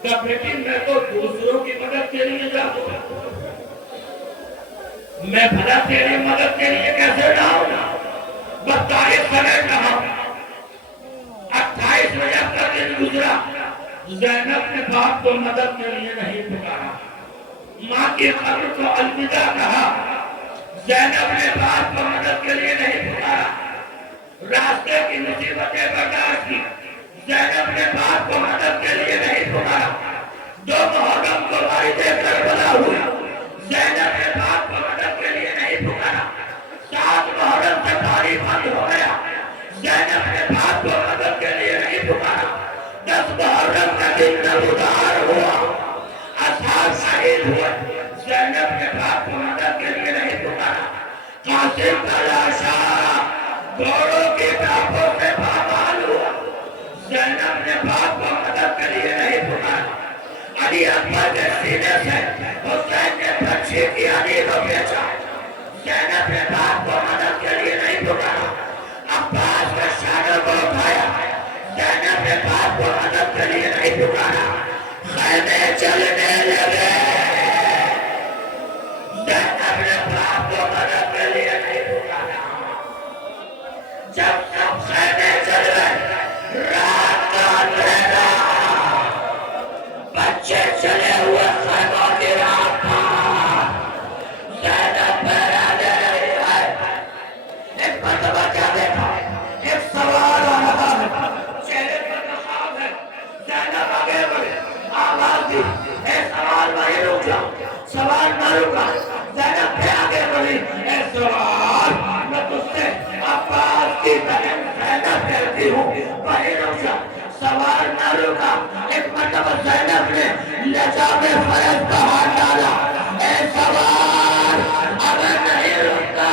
तब बेटी मैं तो दूसरों की मदद के लिए जाऊंगा, मैं भला तेरी मदद के लिए कैसे जाऊंगा? 22 समय रहा, 28 रजब का दिन गुजरा, ज़ैनब ने बाप को मदद के लिए नहीं पुकारा, माँ की कब्र को अलविदा कहा। ज़ैनब ने बाप को मदद के लिए नहीं पुकारा, रास्ते की मुसीबतें बर्दाश्त की। ज़ैनब ने बाप को मदद के लिए नहीं पुकारा। 2 मुहर्रम को वारिदे करबला हुई, ज़ैनब ने बाप को मदद के लिए नहीं पुकारा। 7 मुहर्रम से पानी बंद हो गया, ज़ैनब ने बाप को मदद के लिए नहीं पुकारा। 10 मुहर्रम का दिन नबूदार हुआ, असहाब शहीद हुए, ज़ैनब ने बाप को मदद के लिए नहीं पुकारा। कासिम का लाशा घोड़ों की टापों से पामाल हुआ, ज़ैनब ने बाप को मदद के लिए नहीं पुकारा। अली अकबर के सीने से हुसैन ने बच्चे की अली को बेचा, ज़ैनब ने बाप को मदद के लिए नहीं पुकारा। अब्बास के शानों को उठाया, ज़ैनब ने बाप को मदद के लिए नहीं पुकारा। खैमे चलने लगे, ज़ैनब ने बाप को मदद के लिए नहीं पुकारा। जब सब खैमे चल गए, रात का अंधेरा, बच्चे चले हुए खैमों की रात पर, ज़ैनब पैरा दे रही है। एक मरतबा क्या देखा, एक सवार आ रहा है, चेहरे पर नकाब है। ज़ैनब आगे बढ़ी, आवाज दी, ए सवार वहीं रुक जाओ। सवार न रुका, ज़ैनब फिर आगे बढ़ी, ए सवार मैं तुझसे अब्बास की बहन ज़ैनब कहती हूँ, वहीं रुक जा। सवार न रुका। एक मरतबा ज़ैनब ने लजा में फरज का हाथ डाला, ए सवार अगर नहीं रुकता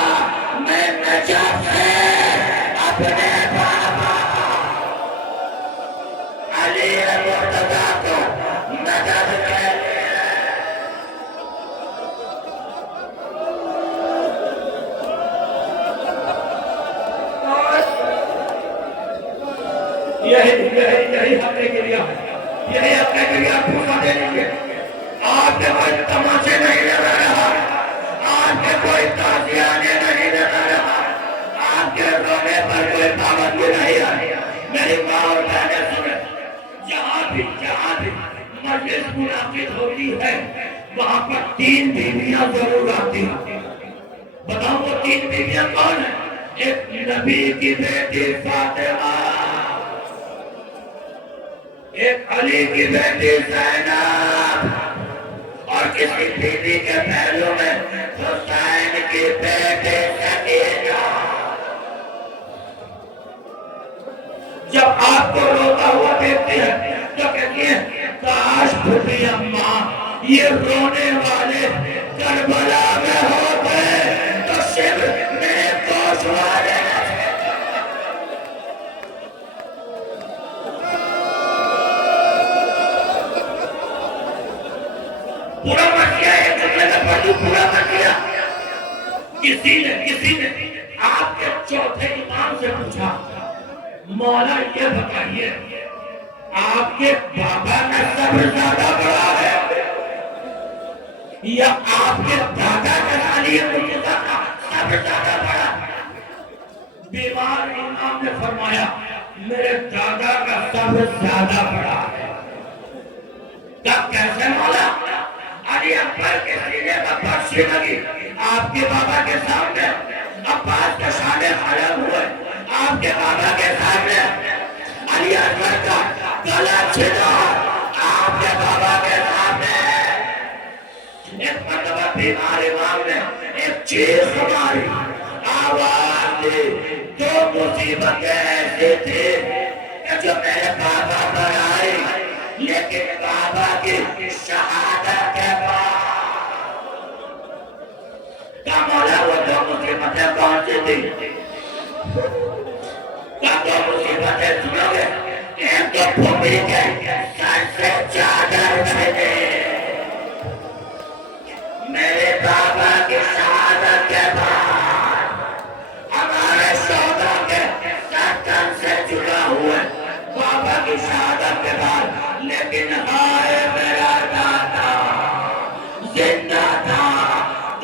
मैं नजफ से अपने बाबा अली मुर्तज़ा को मदद के लिए यही यही यही हमने गिरिया, यही हमने गिरिया पूरा दे दीजिए। आपके कोई तमाशे नहीं लगा रहा, आपके कोई ताजियाने नहीं लगा रहा, आपके रोने पर कोई पाबंदी नहीं आई। मेरी माँ और बहनें सुने, जहाँ भी मजलिस मुनाकिद होती है वहाँ पर 3 बीवियां जरूर आती हैं। बताओ वो 3 बीवियां कौन है? एक नबी की बेटी फातिमा, एक अली की बेटी ज़ैनब, और किसी बीवी के पहलू में हुसैन की बेटी सकीना। जब आपको रोता हुआ देखती है तो कहती है काश फूफी अम्मा ये रोने वाले करबला में होते तो शिव मेरे गोश वाले। पूरा मत किया, एक जुमले में पढ़ दूं, पूरा मत किया। किसी ने आपके चौथे इमाम से पूछा, मौला ये बताइए आपके बाबा का सब्र ज्यादा बड़ा है या आपके दादा का अली मुर्तजा का सब्र ज्यादा बड़ा? बीमार इमाम ने फरमाया मेरे दादा का सब्र ज्यादा बड़ा है। तब कैसे मौला? अली अकबर के सीने पर बख्शी लगी, आपके बाबा के सामने अब्बास के शाने खड़े हुए, आपके बाबा के सामने अली अकबर का गला छिदा, आपके बाबा के सामने। एक मरतबा बीमार इमाम ने एक चीख मारी, आवाज दी, जो मुसीबतें ऐसी थी कि जो मेरे बाबा पर आई, लेकिन बाबा की शहादत के बाद क्या मौला वो 2 मुसीबतें कौन सी थी? क्या 2 मुसीबतें सुनोगे? एक तो भूमि के सर से चादर छीने, मेरे बाबा की शहादत के बाद हमारे सौदा के सर्कल से जुड़ा हुआ बाबा की शहादत के बाद। लेकिन हाय मेरा दादा जिंदा था,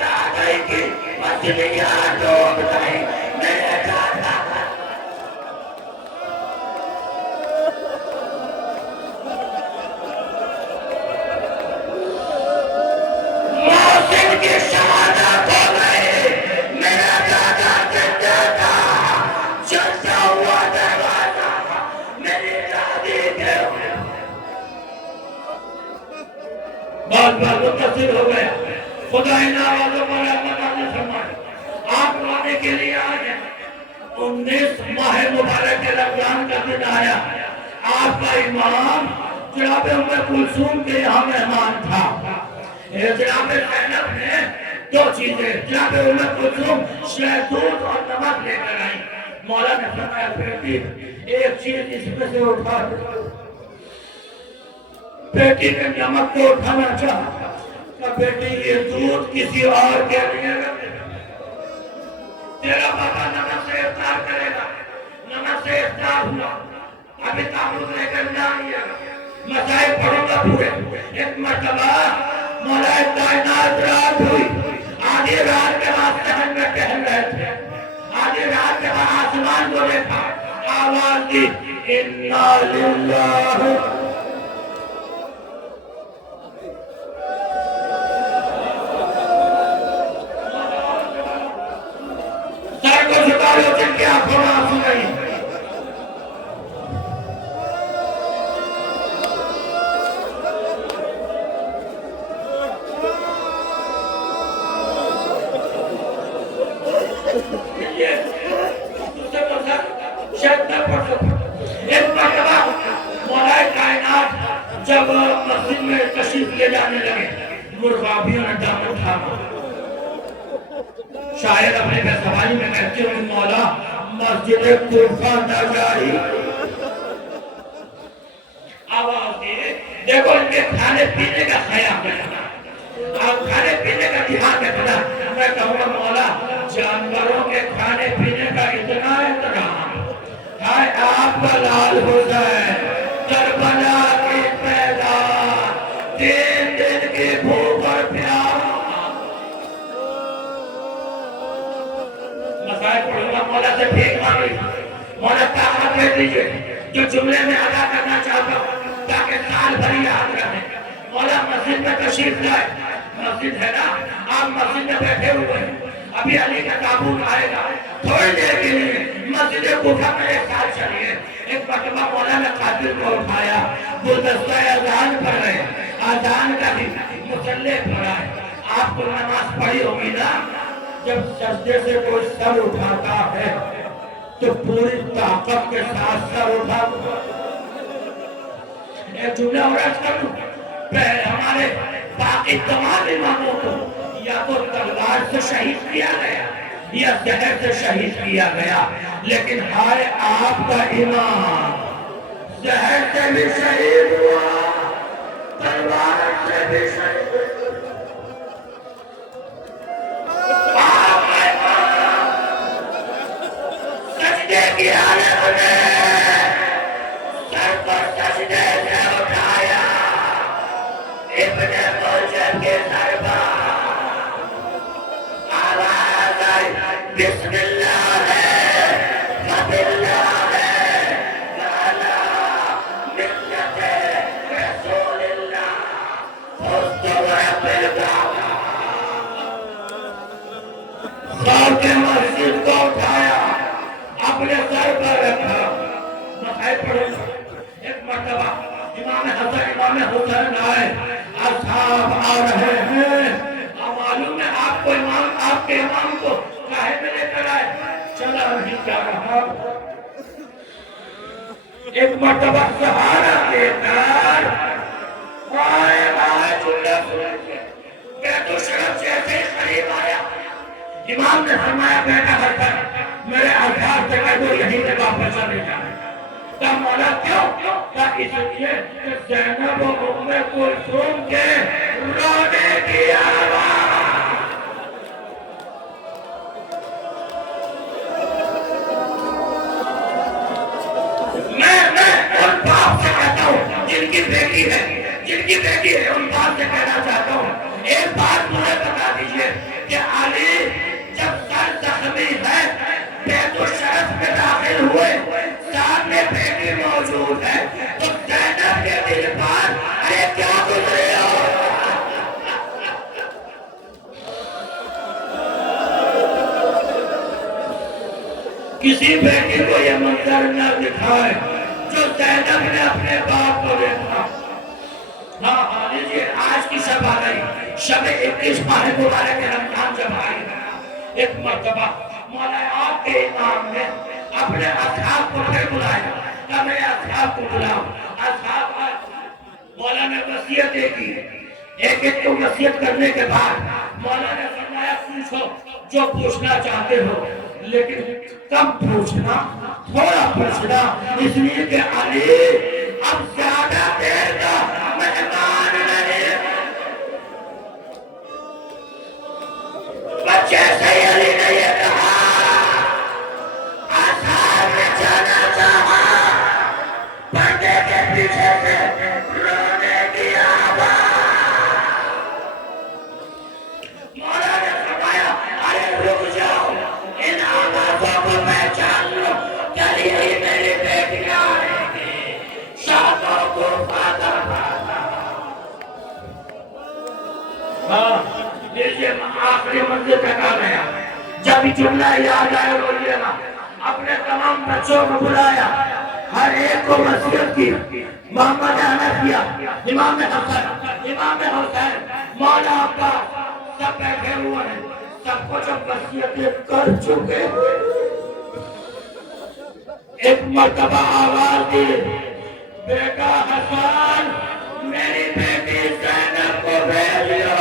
दादा की मछलियां डूब गई, मेरे दादा मौसिन की शहादत हो गई, मेरा दादा जिंदा था, जलता हुआ दरवाजा मेरी दादी के बात मुतासिर हो गया। खुदा इनावाज़ों को रहमत अता फरमाए। आप रोने के लिए आए, 19 माह मुबारक के रमजान का दिन आया, आपका इमाम जनाब उम्मे कुलसूम के यहाँ मेहमान था। जनाब ज़ैनब ने 2 चीजें, जनाब उम्मे कुलसूम शहतूत और नमक लेकर आई। मौला ने फरमाया बेटी एक चीज इसमें से उठा, बेटी ने नमक को उठाना चाहा, बेटी ये दूध किसी और के लिए तेरा बाबा नमक से इफ्तार करेगा, नमक से इफ्तार हुआ, अभी ताबूत लेकर ना आइएगा, मसाइल पढ़ूंगा पूरे। एक मरतबा मौलाए कायनात रात हुई, आधी रात के बाद सहन में टहल रहे थे, आधी रात के बाद आसमान को देखा, आवाज दी इन्ना लिल्लाहि जिनकी आंखों में आंसू नहीं। जब मस्जिद में तशरीफ ले जाने लगे, मुर्गाबियों ने दाम उठा, शायद अपने बेसवाली में कहते हुए मौला मस्जिद कुफा न जाई। आवाज दे, देखो इनके खाने पीने का ख्याल रखना, आप खाने पीने का ध्यान रखना। मैं कहूँगा मौला जानवरों के खाने पीने का इतना इंतजाम है, आप आपका लाल हुसैन करबला की पैदा 3 दिन की भूख और प्यास। मसाइल पढ़ूंगा, मौला से भीख मांगी, मौला ताकत दे दीजिए जो जुमले में अदा करना चाहता हूँ ताकि साल भर याद रहे। मौला मस्जिद में तशरीफ लाए, मस्जिद है ना, आप मस्जिद में बैठे हुए हैं, अभी अली का ताबूत आएगा, थोड़ी देर के लिए मस्जिद कुफा में एक साल चलिए। एक मरतबा मौला ने कातिल को उठाया, गुलदस्ता अजान पढ़ रहे, अजान का भी मुसल्ले पढ़ा है, आपको नमाज पढ़ी होगी ना, जब सजदे से कोई सर उठाता है तो पूरी ताकत के साथ सर उठा। एक जुमला और अर्ज कर दूं, हमारे बाकी तमाम इमामों को या तो तलवार से शहीद किया गया या जहर से शहीद किया गया, लेकिन हाय आपका इमाम जहर से भी शहीद हुआ, तलवार से भी शहीद हुआ। सजदे की हालत में सर पर सजदे से उठाया इब्ने मुलजम के सर पर आवाज आई, बिस्मिल्लाह है, बिस्मिल्लाह है, अला मिल्लत रसूलिल्लाह, मुस्तवरबिल दावा। सर के मस्जिद को उठाया, अपने सर पर रखा, मसाइल पढ़ो। एक मर्तबा इमाम हसन इमाम हुसैन आए, असहाब आ रहे हैं, अब मालूम है आपको इमाम, आपके इमाम को काहे में लेकर आए, चला नहीं जा रहा। एक मर्तबा सहारा देकर तो शरफ जैसे करीब आया, इमाम ने फरमाया बेटा हसन मेरे आधार से कह दो यहीं से वापस चले जाए। तब मौला क्यों? इसलिए कि ज़ैनब और उम्मे कुलसूम के रोने की आवाज़। मैं उन बाप से कहता हूँ जिनकी बेटी है उन बाप से कहना चाहता हूँ, एक बात मुझे बता दीजिए कि अली जब सर जख्मी है बैतुल शरफ में दाखिल हुए, सामने बेटी मौजूद है, तो ज़ैनब के दिल पर अरे क्या गुजरे हो। किसी बेटी को यह मंजर न दिखाए जो ज़ैनब ने अपने बाप को देखा। हाँ लीजिए, आज की शब आ गई, शब 21 माह मुबारक के रमजान जब आई, एक मर्तबा मौला आपके इमाम ने अपने असहाब को फिर बुलाया, कहा मेरे असहाब को बुलाओ। असहाब मौला ने वसीयत की, एक एक को वसीयत करने के बाद मौला ने फरमाया पूछो जो पूछना चाहते हो, लेकिन कम पूछना, थोड़ा पूछना, इसलिए कि अली अब ज्यादा देर का मेहमान नहीं। बच्चे से अली ने यह कहा, आसार में जाना चाहा, पर्दे के पीछे से रोने की आवाज़। मौला ने फरमाया अरे रुक जाओ, इन आवाज़ों को पहचान लो, चलिए मेरी बेटियां आएंगी, शादों को फादा फादा। हाँ लीजिए, आखिरी मंजिल तक आ गया। जब जुमला याद आए रोइएगा। अपने तमाम बच्चों को बुलाया, हर एक को वसीयत की, मोहम्मद हनफिया, इमाम हसन, इमाम हुसैन, मौला अब्बास सब बैठे हुए हैं। सबको जब वसीयतें कर चुके, एक मर्तबा आवाज दी, बेटा हसन मेरी बेटी ज़ैनब को भेजियो।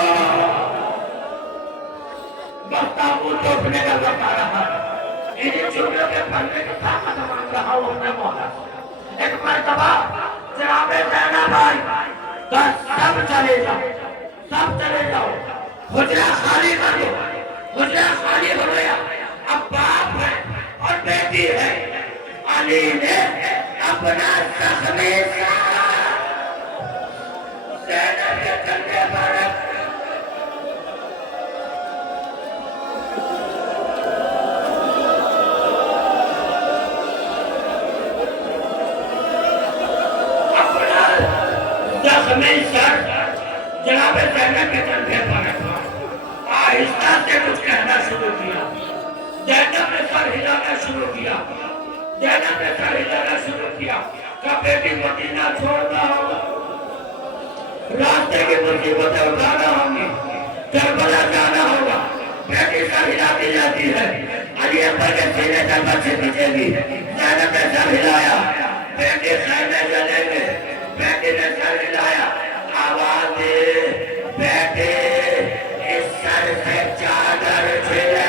ताबूत उठने का वक्त आ रहा है, इन्हीं जुमलों के पढ़ने की ताकत मांग रहा हूँ अपने मौला। एक मर्तबा जनाब ज़ैनब आई, सब चले जाओ, सब चले जाओ, हुजरा खाली कर दो। हुजरा खाली हो गया, अब बाप है और बेटी है। अली ने अपना जख्मी ज़ैनब के कंधे पर रख अपना जख्मी सर जनाब ज़ैनब के कंधे पर रखा, आहिस्ता से कुछ कहना शुरू किया। ज़ैनब ने सर हिलाना शुरू किया। ज़ैनब ने सर हिलाना शुरू किया। कभी भी मदीना छोड़ना होगा, रास्ते की मुसीबतें उठाना होंगी, करबला जाना होगा। बेटी सर हिलाती जाती है, अली अकबर के सीने से बच्चे खींचेगी। ज़ैनब ने सर हिलाया, बेटी खैमे जलेंगे। बेटी ने सर हिलाया, आवाज दे बेटे इस सर से चादर छिले।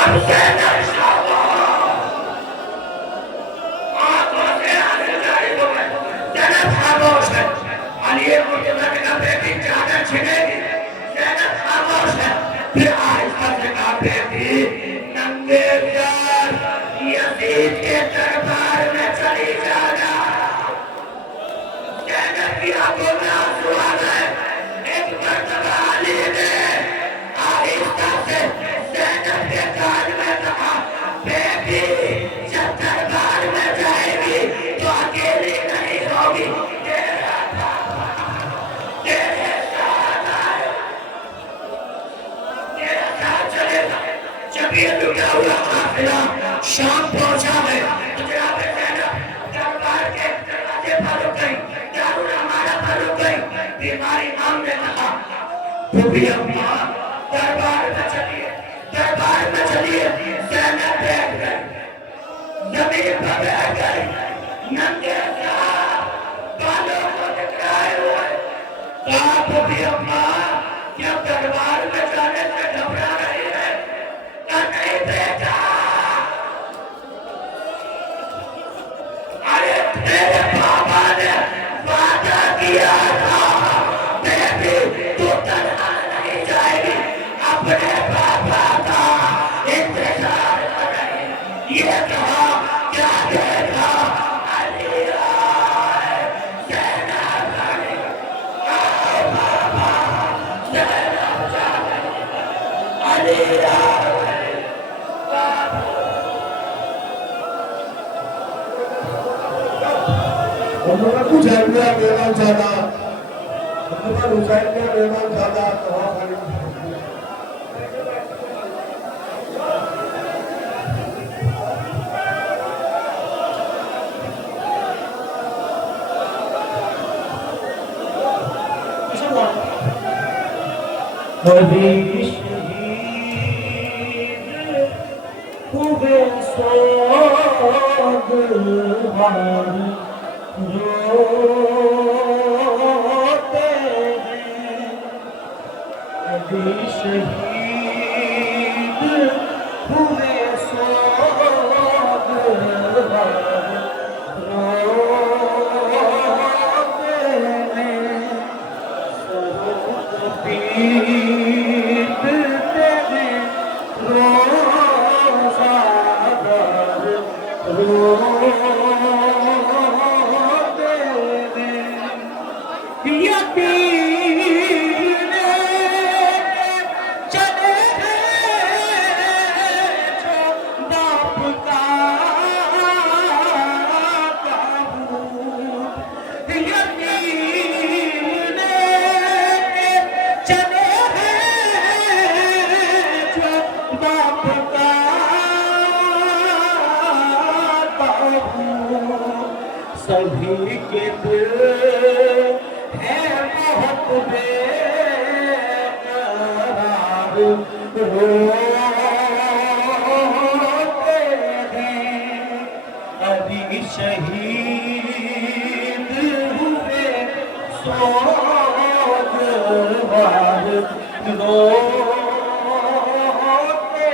अब ज़ैनब आंखों से आंसू जारी हो गए। ज़ैनब खामोश है। अली अकबर का बेटी चादर छिलेगी। ज़ैनब खामोश है। फिर आहिस्ता से कहा, बेटी नंगे प्यार यजीद के दरबार में चली जाना। ज़ैनब की आंखों में आंसू आ गए। एक मर्तबा अली ने आहिस्ता से ज़ैनब के कान में कहा, बेटी जब दरबार में जाएगी तो अकेली नहीं होगी, तेरा पापा तेरे साथ आए, तेरे साथ चलेगा। जब ये लुटा हुआ काफिला शाम पहुंचा है तो जनाब ज़ैनब दरबार के दरवाजे पर रुक गई, दारुल अमारा पर रुक गई। बीमारी इमाम ने कहा, फूफी अम्मा दरबार में चलिए, दरबार में चलिए। ज़ैनब बैठ गई, जमीन पर बैठ गई, नंगे बालों को दिखलाए हुए। कहा, फूफी अम्मा क्या दरबार में जाने से घबरा रही है? नहीं बेटा, अरे तेरे पापा ने वादा किया था, बेटी तू तन्हा नहीं जाएगी, अपने पापा का इंतजार कर रही। ये कहा क्या देखा? अली आए, ज़ैनब आई, आओ पापा, ज़ैनब जा रही, अली आए। उन्होंने हुसैन का मेहमान ज़्यादा, उन्होंने हुसैन का मेहमान ज़्यादा कहा खाली कभी शहीद हुए सोगवार रोते हैं, कभी शहीद हुए सोगवार रोते हैं, पीते हैं रोज़ादार रोते हैं, यतीम चले हैं जो बाप का ताबूत, यतीम चले हैं जो बाप का ताबूत, सभी के दिल है बहुत बेकरार रोते हैं, अभी शहीद हुए सोगवार रोते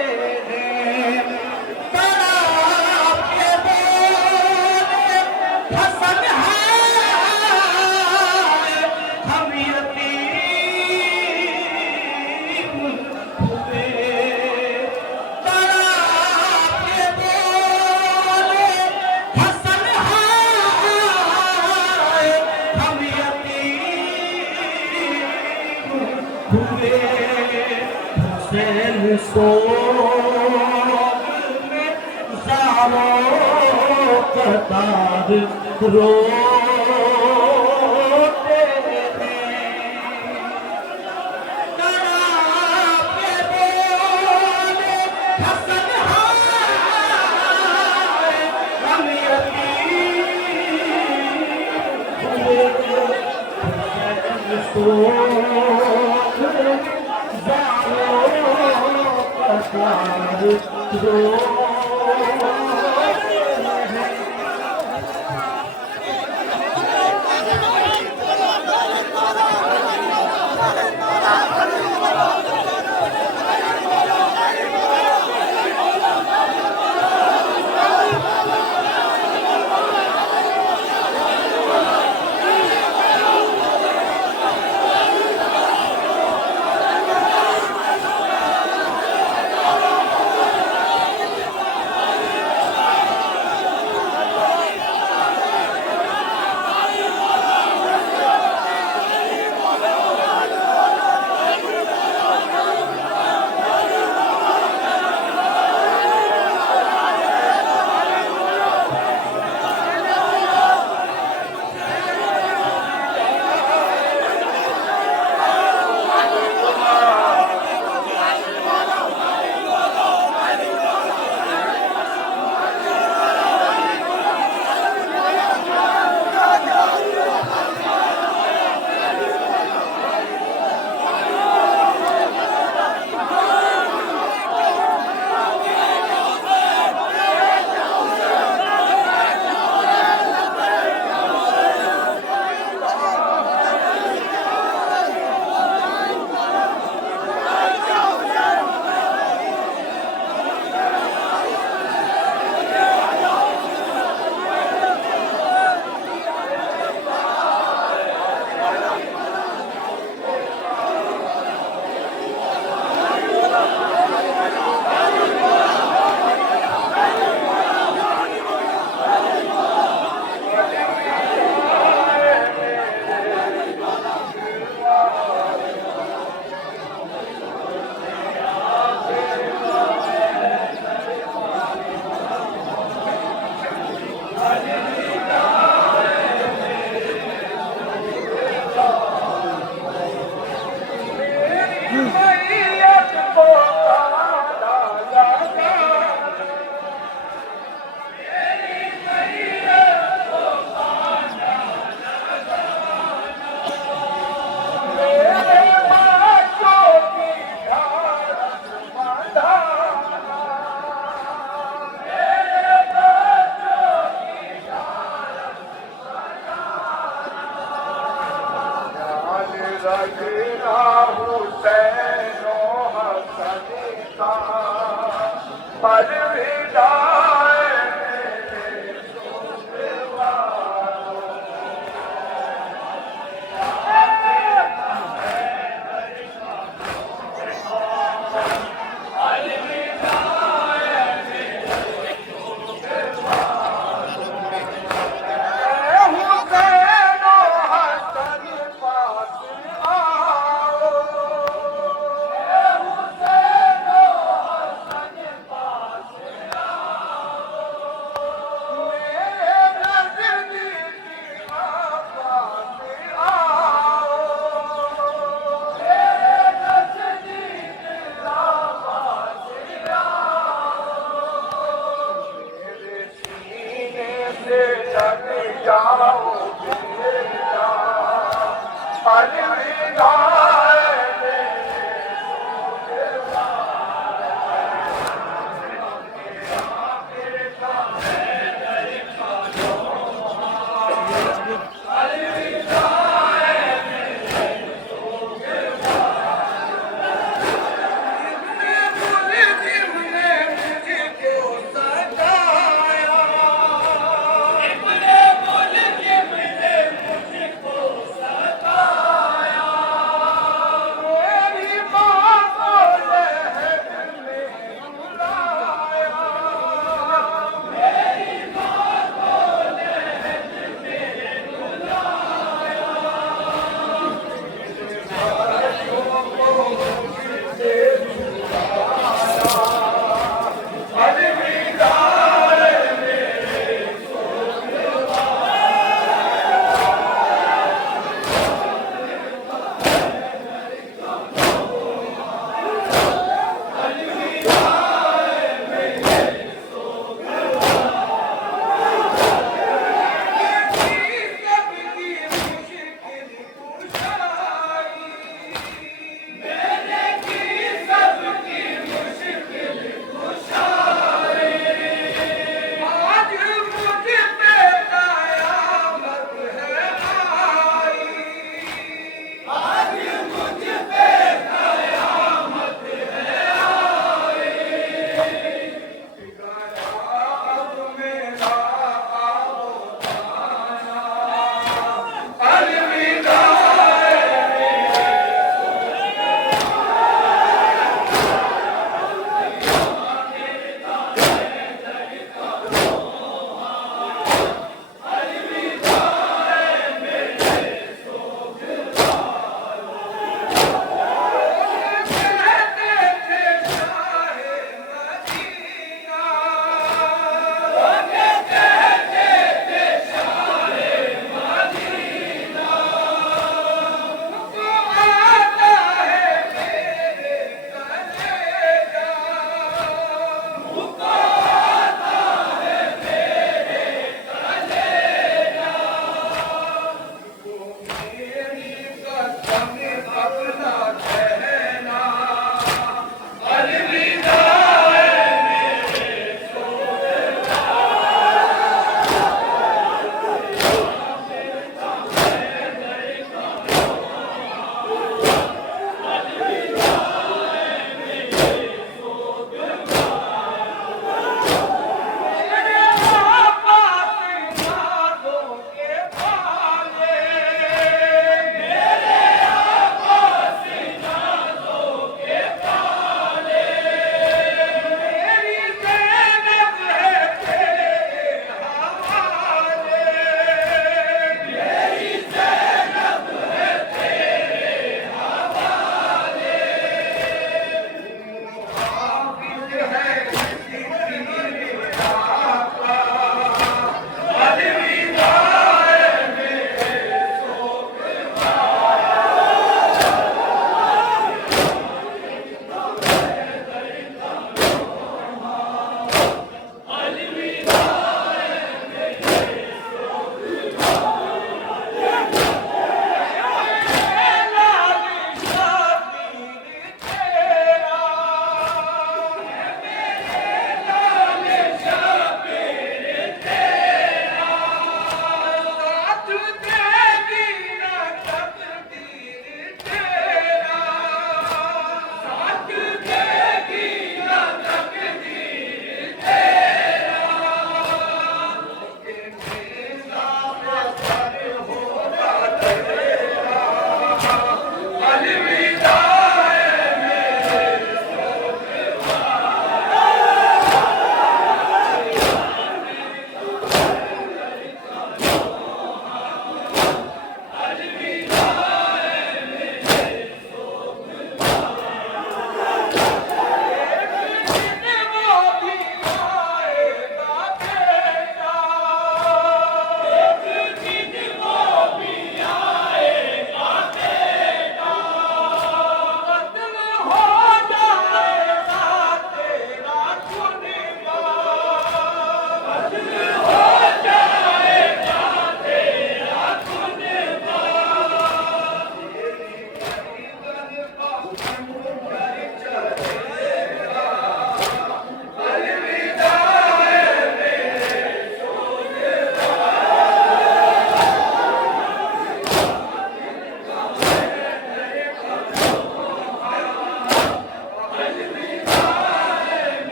हैं, तड़प के बोले हसन हाय, हम यतीम हुसैन सोग में ज़ारो कतार रोते हैं। के बोले हसन हाय हम यतीम हुए सोग में ज़ारो कतार रोते हैं।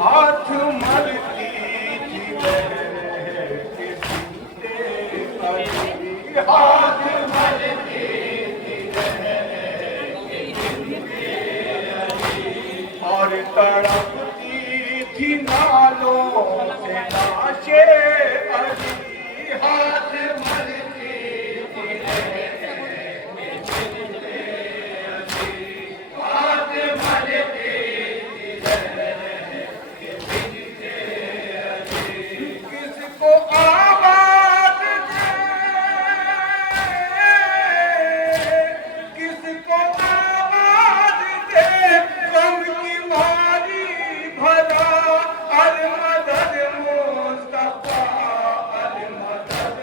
हाथ मलती थी बहके सीते अली, हाथ मलती थी बहके सीते अली, और तड़पती थी नालों से लाशे अली, हाथ मलती थी बहके सीते अली, हाथ मलती किसको आवाज दे, किसको आवाज दे, गम की मारी भला, अल मदद मुस्तफा, अल मदद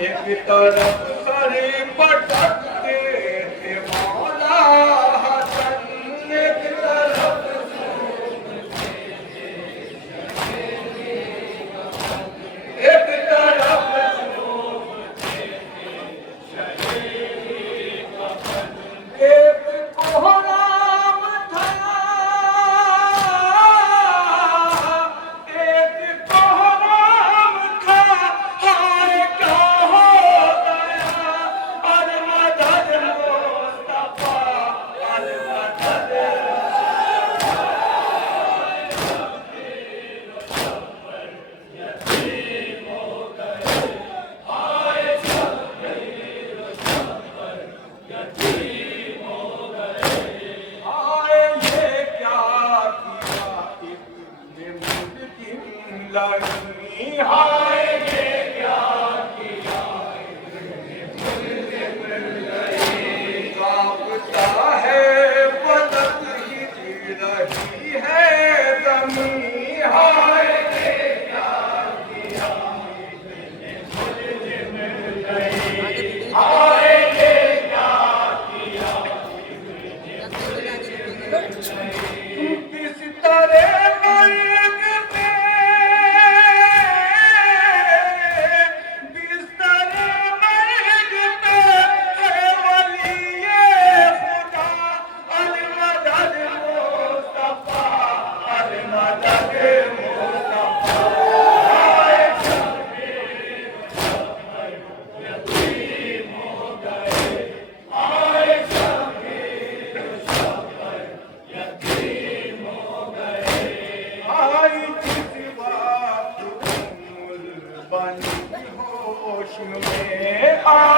एक तरफ सरे पटकते थे मौला हसन, एक तरफ एक तरफ एक कोहराम था, एक कोहराम था, हाय क्या हो गया, अल मदद मुस्तफा, अल मदद आए ये क्या किया इब्ने मुल्किन लगी, हाय ये क्या किया इब्ने मुल्किन लगी, कांपता है पलक हिल रही है ज़मीं, हाय ये क्या किया इब्ने मुल्किन लगी, हाय ये क्या किया किस तरह मर्ग पे बिस्तर मर्ग पे है वलीए खुदा, अल मदद मुस्तफा, अल मदद मुस्तफा, आई जिस बात उम्र बनी होश में आ